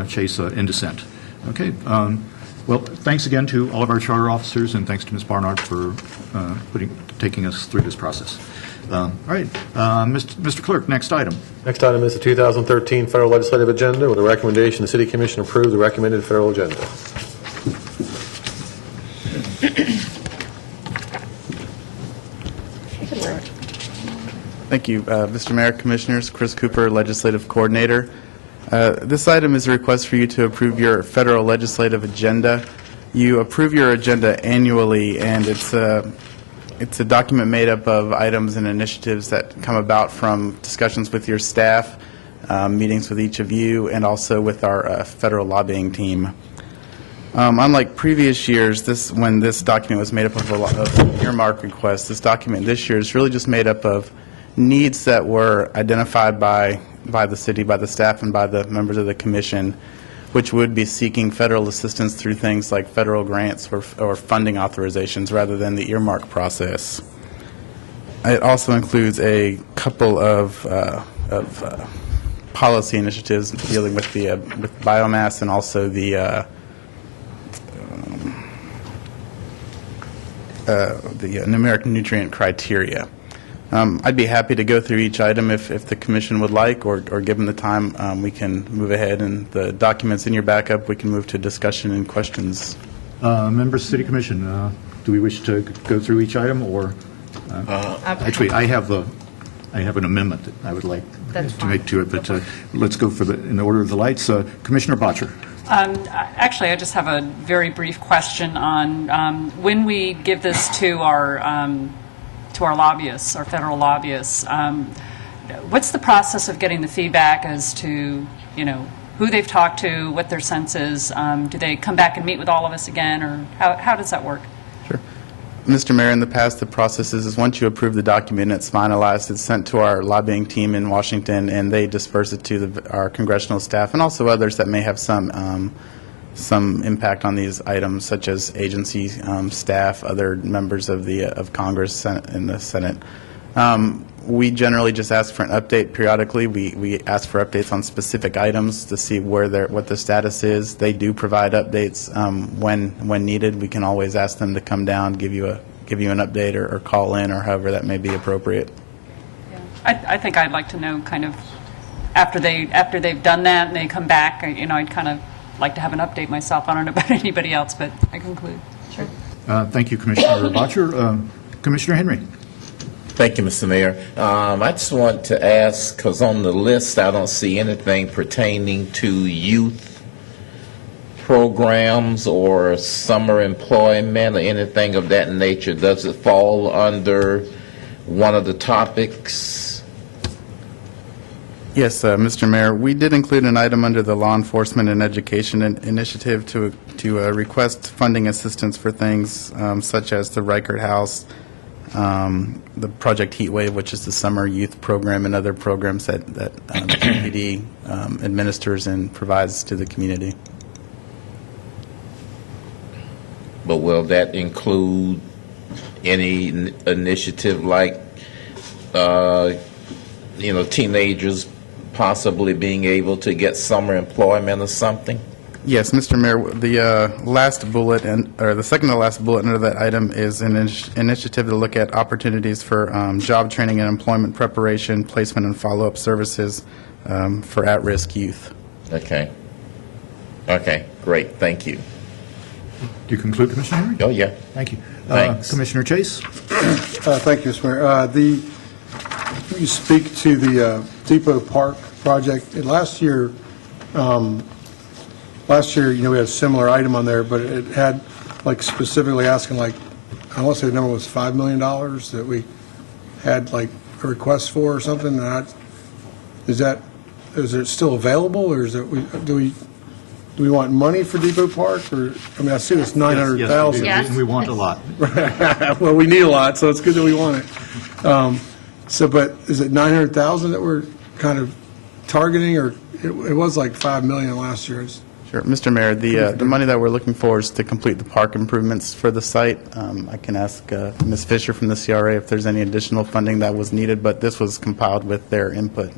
Chase in dissent. Okay. Well, thanks again to all of our charter officers, and thanks to Ms. Barnard for taking us through this process. All right, Mr. Clerk, next item. Next item is the 2013 Federal Legislative Agenda, with a recommendation the City Commission approve the recommended federal agenda. Thank you, Mr. Mayor, Commissioners. Chris Cooper, Legislative Coordinator. This item is a request for you to approve your federal legislative agenda. You approve your agenda annually, and it's a document made up of items and initiatives that come about from discussions with your staff, meetings with each of you, and also with our federal lobbying team. Unlike previous years, when this document was made up of a lot of earmark requests, this document this year is really just made up of needs that were identified by the city, by the staff, and by the members of the commission, which would be seeking federal assistance through things like federal grants or funding authorizations rather than the earmark process. It also includes a couple of policy initiatives dealing with with biomass and also the numeric nutrient criteria. I'd be happy to go through each item if the Commission would like, or given the time, we can move ahead, and the documents in your backup, we can move to discussion and questions. Members of the City Commission, do we wish to go through each item, or? Actually, I have an amendment that I would like to make to it, but let's go in the order of the lights. Commissioner Bottcher. Actually, I just have a very brief question on when we give this to our lobbyists, our federal lobbyists. What's the process of getting the feedback as to, who they've talked to, what their sense is? Do they come back and meet with all of us again, or how does that work? Sure. Mr. Mayor, in the past, the process is once you approve the document, it's finalized, it's sent to our lobbying team in Washington, and they disperse it to our congressional staff and also others that may have some impact on these items, such as agency staff, other members of Congress and the Senate. We generally just ask for an update periodically. We ask for updates on specific items to see what the status is. They do provide updates when needed. We can always ask them to come down, give you an update, or call in, or however that may be appropriate. I think I'd like to know kind of after they've done that and they come back, I'd kind of like to have an update myself. I don't know about anybody else, but I conclude. Sure. Thank you, Commissioner Botcher. Commissioner Henry. Thank you, Mr. Mayor. I just want to ask, because on the list I don't see anything pertaining to youth programs or summer employment or anything of that nature. Does it fall under one of the topics? Yes, Mr. Mayor. We did include an item under the Law Enforcement and Education Initiative to request funding assistance for things such as the Reichert House, the Project Heatwave, which is the summer youth program, and other programs that PD administers and provides to the community. But will that include any initiative like, teenagers possibly being able to get summer employment or something? Yes, Mr. Mayor, the last bullet, or the second to last bullet under that item is an initiative to look at opportunities for job training and employment preparation, placement, and follow-up services for at-risk youth. Okay. Okay, great. Thank you. Do you conclude, Commissioner Henry? Oh, yeah. Thank you. Thanks. Commissioner Chase? Thank you, Mr. Mayor. You speak to the Depot Park project. Last year, we had a similar item on there, but it had, specifically asking, I want to say the number was $5 million that we had, a request for or something. Is it still available, or do we want money for Depot Park? Or, I see this $900,000. Yes, we want a lot. Well, we need a lot, so it's good that we want it. But is it $900,000 that we're kind of targeting, or it was like $5 million last year? Sure, Mr. Mayor, the money that we're looking for is to complete the park improvements for the site. I can ask Ms. Fisher from the CRA if there's any additional funding that was needed, but this was compiled with their input.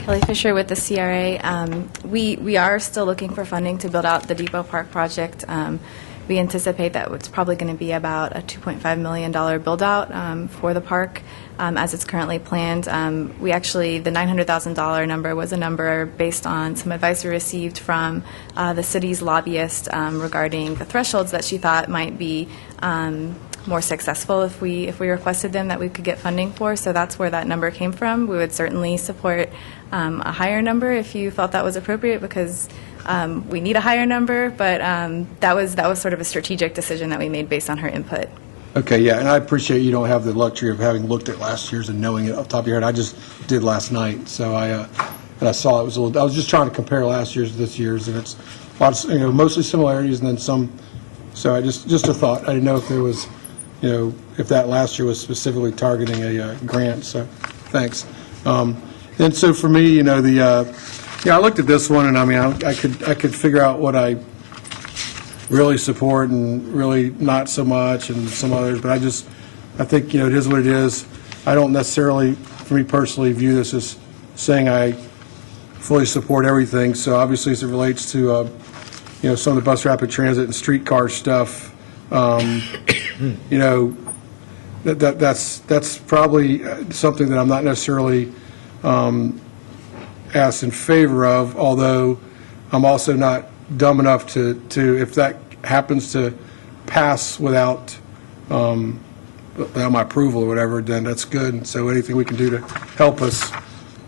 Kelly Fisher with the CRA. We are still looking for funding to build out the Depot Park project. We anticipate that it's probably going to be about a $2.5 million build-out for the park as it's currently planned. The $900,000 number was a number based on some advice we received from the city's lobbyist regarding the thresholds that she thought might be more successful if we requested them that we could get funding for. So that's where that number came from. We would certainly support a higher number if you felt that was appropriate, because we need a higher number, but that was sort of a strategic decision that we made based on her input. Okay, yeah, and I appreciate you don't have the luxury of having looked at last year's and knowing it off the top of your head. I just did last night, so I saw it was I was just trying to compare last year's to this year's, and it's lots, mostly similarities and then some. So just a thought. I didn't know if there was, if that last year was specifically targeting a grant. So thanks. And so for me, I looked at this one, and I could figure out what I really support and really not so much, and some others. But I think it is what it is. I don't necessarily, for me personally, view this as saying I fully support everything. So obviously, as it relates to some of the bus rapid transit and streetcar stuff, that's probably something that I'm not necessarily as in favor of, although I'm also not dumb enough to if that happens to pass without my approval or whatever, then that's good. And so anything we can do to help us,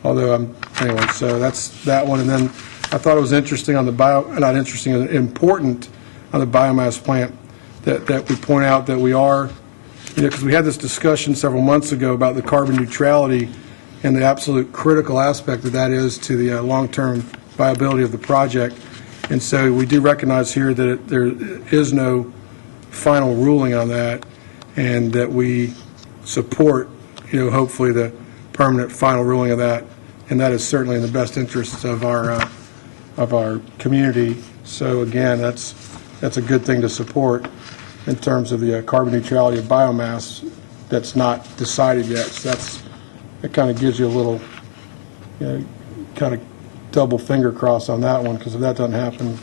although anyway, so that's that one. And then I thought it was interesting on the important on the biomass plant that we point out that we are, because we had this discussion several months ago about the carbon neutrality and the absolute critical aspect that is to the long-term viability of the project. And so we do recognize here that there is no final ruling on that, and that we support, hopefully the permanent final ruling of that, and that is certainly in the best interests of our community. So again, that's that's a good thing to support in terms of the carbon neutrality of biomass that's not decided yet. So it kind of gives you a little, kind of double finger cross on that one, because if that doesn't happen,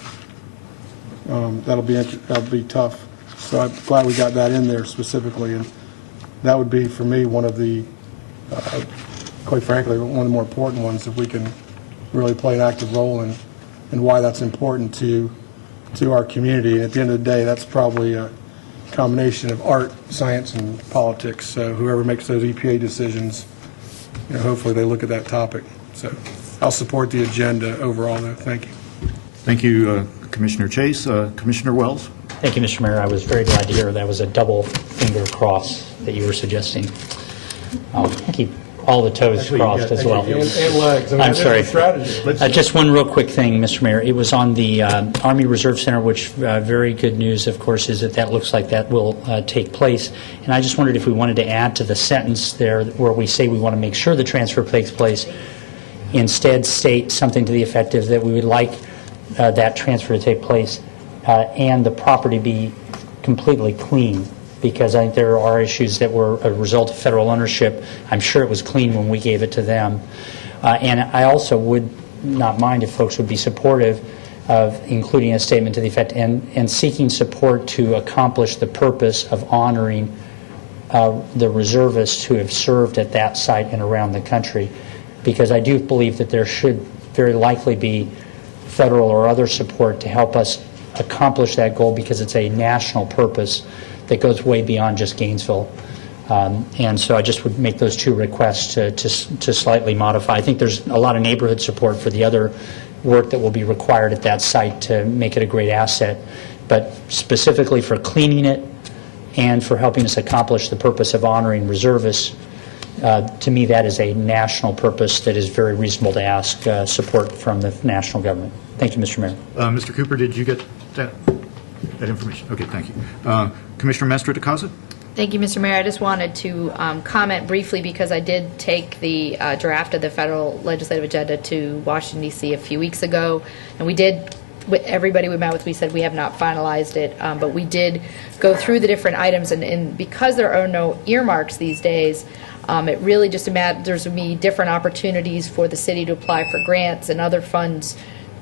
that'll be tough. So I'm glad we got that in there specifically, and that would be, for me, one of the, quite frankly, one of the more important ones, if we can really play an active role in why that's important to our community. And at the end of the day, that's probably a combination of art, science, and politics. So whoever makes those EPA decisions, hopefully they look at that topic. So I'll support the agenda overall, though. Thank you. Thank you, Commissioner Chase. Commissioner Wells? Thank you, Mr. Mayor. I was very glad to hear that was a double finger cross that you were suggesting. I'll keep all the toes crossed as well. And legs. I mean, I'm sorry. strategy. Just one real quick thing, Mr. Mayor. It was on the Army Reserve Center, which very good news, of course, is that looks like that will take place. And I just wondered if we wanted to add to the sentence there where we say we want to make sure the transfer takes place, instead state something to the effect of that we would like that transfer to take place and the property be completely clean, because I think there are issues that were a result of federal ownership. I'm sure it was clean when we gave it to them. And I also would not mind if folks would be supportive of including a statement to the effect and seeking support to accomplish the purpose of honoring the reservists who have served at that site and around the country, because I do believe that there should very likely be federal or other support to help us accomplish that goal, because it's a national purpose that goes way beyond just Gainesville. And so I just would make those two requests to slightly modify. I think there's a lot of neighborhood support for the other work that will be required at that site to make it a great asset. But specifically for cleaning it and for helping us accomplish the purpose of honoring reservists, to me that is a national purpose that is very reasonable to ask support from the national government. Thank you, Mr. Mayor. Mr. Cooper, did you get that information? Okay, thank you. Commissioner Mastroda-Casa? Thank you, Mr. Mayor. I just wanted to comment briefly, because I did take the draft of the federal legislative agenda to Washington, D.C. a few weeks ago, and we did, with everybody we met with, we said we have not finalized it, but we did go through the different items, and because there are no earmarks these days, it really just there's going to be different opportunities for the city to apply for grants and other funds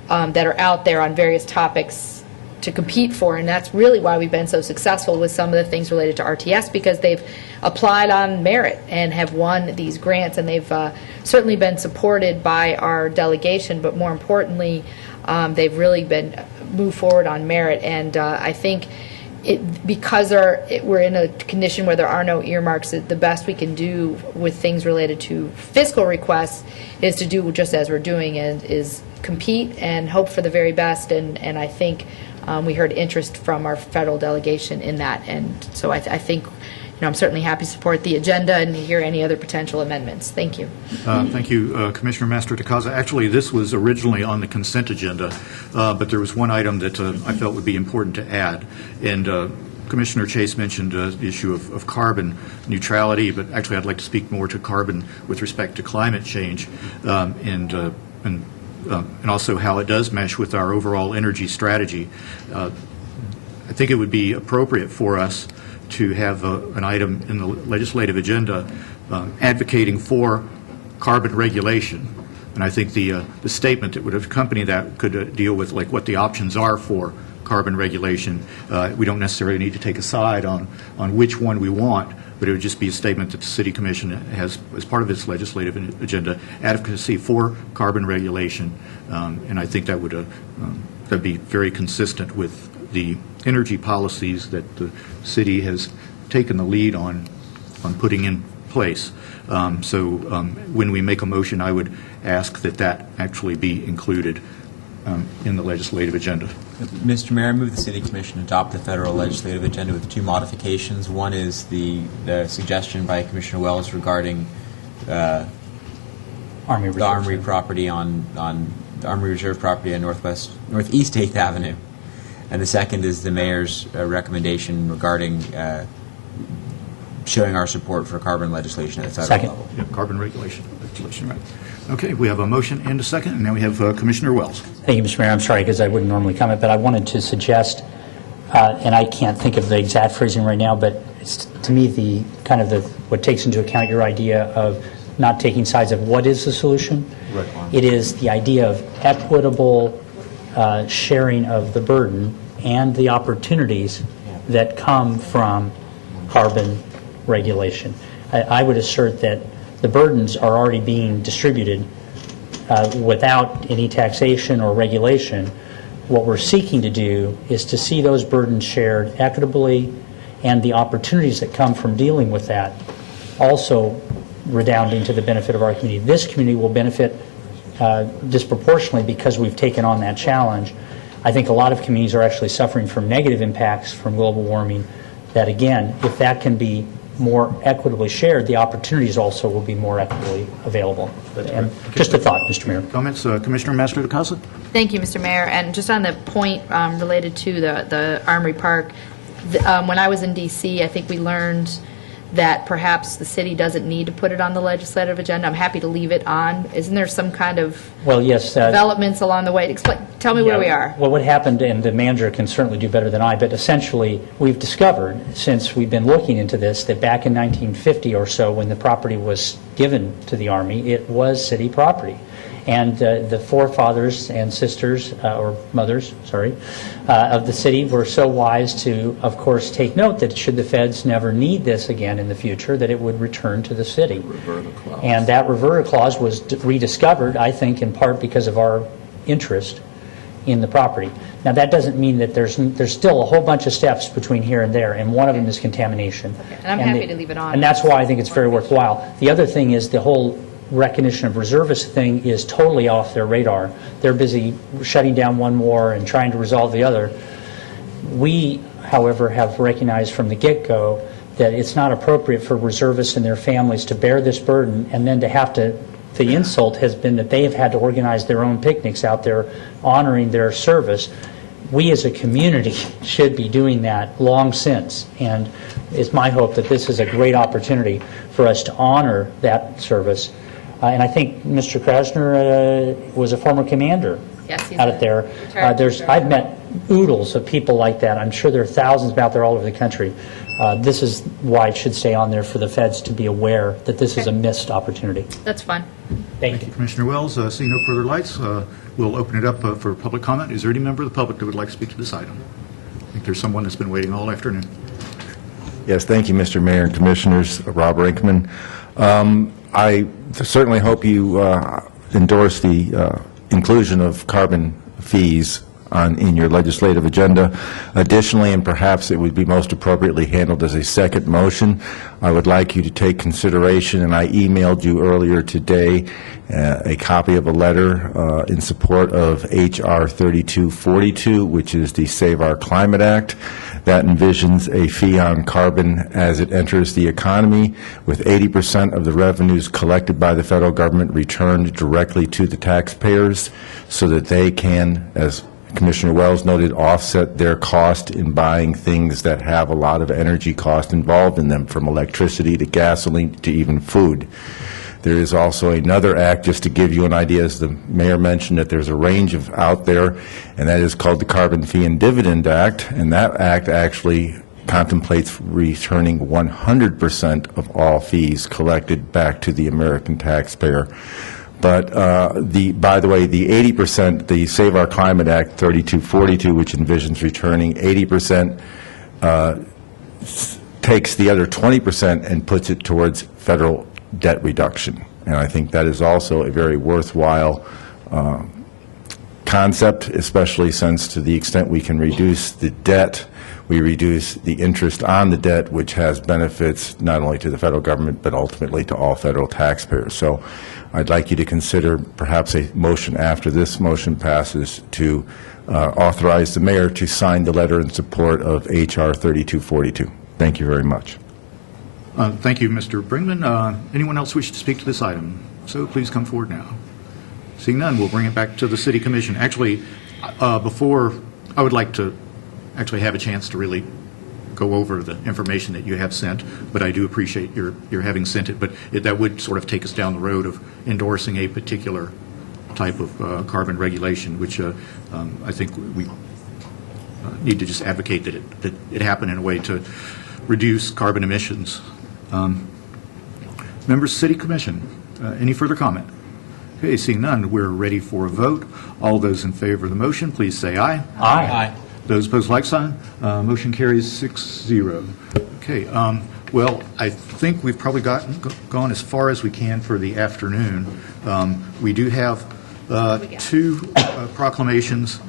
that are out there on various topics to compete for, and that's really why we've been so successful with some of the things related to RTS, because they've applied on merit and have won these grants, and they've certainly been supported by our delegation, but more importantly, they've really been moved forward on merit. And I think because we're in a condition where there are no earmarks, the best we can do with things related to fiscal requests is to do just as we're doing, and is compete and hope for the very best. And I think we heard interest from our federal delegation in that, and so I think I'm certainly happy to support the agenda and hear any other potential amendments. Thank you. Thank you, Commissioner Mastroda-Casa. Actually, this was originally on the consent agenda, but there was one item that I felt would be important to add, and Commissioner Chase mentioned the issue of carbon neutrality, but actually I'd like to speak more to carbon with respect to climate change, and also how it does mesh with our overall energy strategy. I think it would be appropriate for us to have an item in the legislative agenda advocating for carbon regulation. And I think the statement that would accompany that could deal with like what the options are for carbon regulation. We don't necessarily need to take a side on which one we want, but it would just be a statement that the City Commission has, as part of its legislative agenda, advocacy for carbon regulation, and I think that would that'd be very consistent with the energy policies that the city has taken the lead on putting in place. So when we make a motion, I would ask that actually be included in the legislative agenda. Mr. Mayor, I move the City Commission adopt the federal legislative agenda with two modifications. One is the suggestion by Commissioner Wells regarding the Armory property on the Armory Reserve property on Northeast 8th Avenue. And the second is the Mayor's recommendation regarding showing our support for carbon legislation at the federal level. Yeah, carbon regulation legislation, right. Okay, we have a motion and a second, and now we have Commissioner Wells. Thank you, Mr. Mayor. I'm sorry, because I wouldn't normally comment, but I wanted to suggest and I can't think of the exact phrasing right now, but it's, to me, the kind of what takes into account your idea of not taking sides of what is the solution. Right. It is the idea of equitable sharing of the burden and the opportunities that come from carbon regulation. I would assert that the burdens are already being distributed without any taxation or regulation. What we're seeking to do is to see those burdens shared equitably, and the opportunities that come from dealing with that also redounding to the benefit of our community. This community will benefit disproportionately because we've taken on that challenge. I think a lot of communities are actually suffering from negative impacts from global warming that, again, if that can be more equitably shared, the opportunities also will be more equitably available. And just a thought, Mr. Mayor. Comments? Commissioner Master DeCasa? Thank you, Mr. Mayor. And just on the point related to the Armory Park, when I was in D.C., I think we learned that perhaps the city doesn't need to put it on the legislative agenda. I'm happy to leave it on. Isn't there some kind of developments along the way? Tell me where we are. Well, what happened, and the manager can certainly do better than I, but essentially we've discovered, since we've been looking into this, that back in 1950 or so, when the property was given to the Army, it was city property. And the forefathers and sisters, or mothers, sorry, of the city were so wise to, of course, take note that should the feds never need this again in the future, that it would return to the city. And that reverter clause was rediscovered, I think, in part because of our interest in the property. Now, that doesn't mean that there's still a whole bunch of steps between here and there, and one of them is contamination. Okay. And I'm happy to leave it on. And that's why I think it's very worthwhile. The other thing is the whole recognition of reservists thing is totally off their radar. They're busy shutting down one war and trying to resolve the other. We, however, have recognized from the get-go that it's not appropriate for reservists and their families to bear this burden and then to have to, the insult has been that they have had to organize their own picnics out there honoring their service. We as a community should be doing that long since, and it's my hope that this is a great opportunity for us to honor that service. And I think Mr. Krasner was a former commander out there. I've met oodles of people like that. I'm sure there are thousands out there all over the country. This is why it should stay on there for the feds to be aware that this is a missed opportunity. That's fine. Thank you. Commissioner Wells, seeing no further lights, we'll open it up for public comment. Is there any member of the public that would like to speak to this item? I think there's someone that's been waiting all afternoon. Yes, thank you, Mr. Mayor and Commissioners. Rob Rinkman. I certainly hope you endorse the inclusion of carbon fees in your legislative agenda. Additionally, and perhaps it would be most appropriately handled as a second motion, I would like you to take consideration, and I emailed you earlier today a copy of a letter in support of H.R. 3242, which is the Save Our Climate Act. That envisions a fee on carbon as it enters the economy, with 80% of the revenues collected by the federal government returned directly to the taxpayers so that they can, as Commissioner Wells noted, offset their cost in buying things that have a lot of energy cost involved in them, from electricity to gasoline to even food. There is also another act, just to give you an idea, as the mayor mentioned, that there's a range of out there, and that is called the Carbon Fee and Dividend Act, and that act actually contemplates returning 100% of all fees collected back to the American taxpayer. But by the way, the 80%, the Save Our Climate Act 3242, which envisions returning 80%, takes the other 20% and puts it towards federal debt reduction. And I think that is also a very worthwhile concept, especially since to the extent we can reduce the debt, we reduce the interest on the debt, which has benefits not only to the federal government but ultimately to all federal taxpayers. So I'd like you to consider perhaps a motion after this motion passes to authorize the mayor to sign the letter in support of H.R. 3242. Thank you very much. Thank you, Mr. Brinkman. Anyone else wish to speak to this item? So please come forward now. Seeing none, we'll bring it back to the City Commission. Actually, before, I would like to actually have a chance to really go over the information that you have sent, but I do appreciate your having sent it. But that would sort of take us down the road of endorsing a particular type of carbon regulation, which I think need to just advocate that it happen in a way to reduce carbon emissions. Members, City Commission, any further comment? Okay, seeing none, we're ready for a vote. All those in favor of the motion, please say aye. Aye. Those opposed, like sign. Motion carries 6-0. Okay, well, I think we've probably gone as far as we can for the afternoon. We do have two proclamations,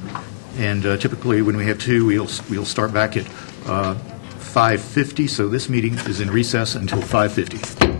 and typically when we have two, we'll start back at 5:50, so this meeting is in recess until 5:50.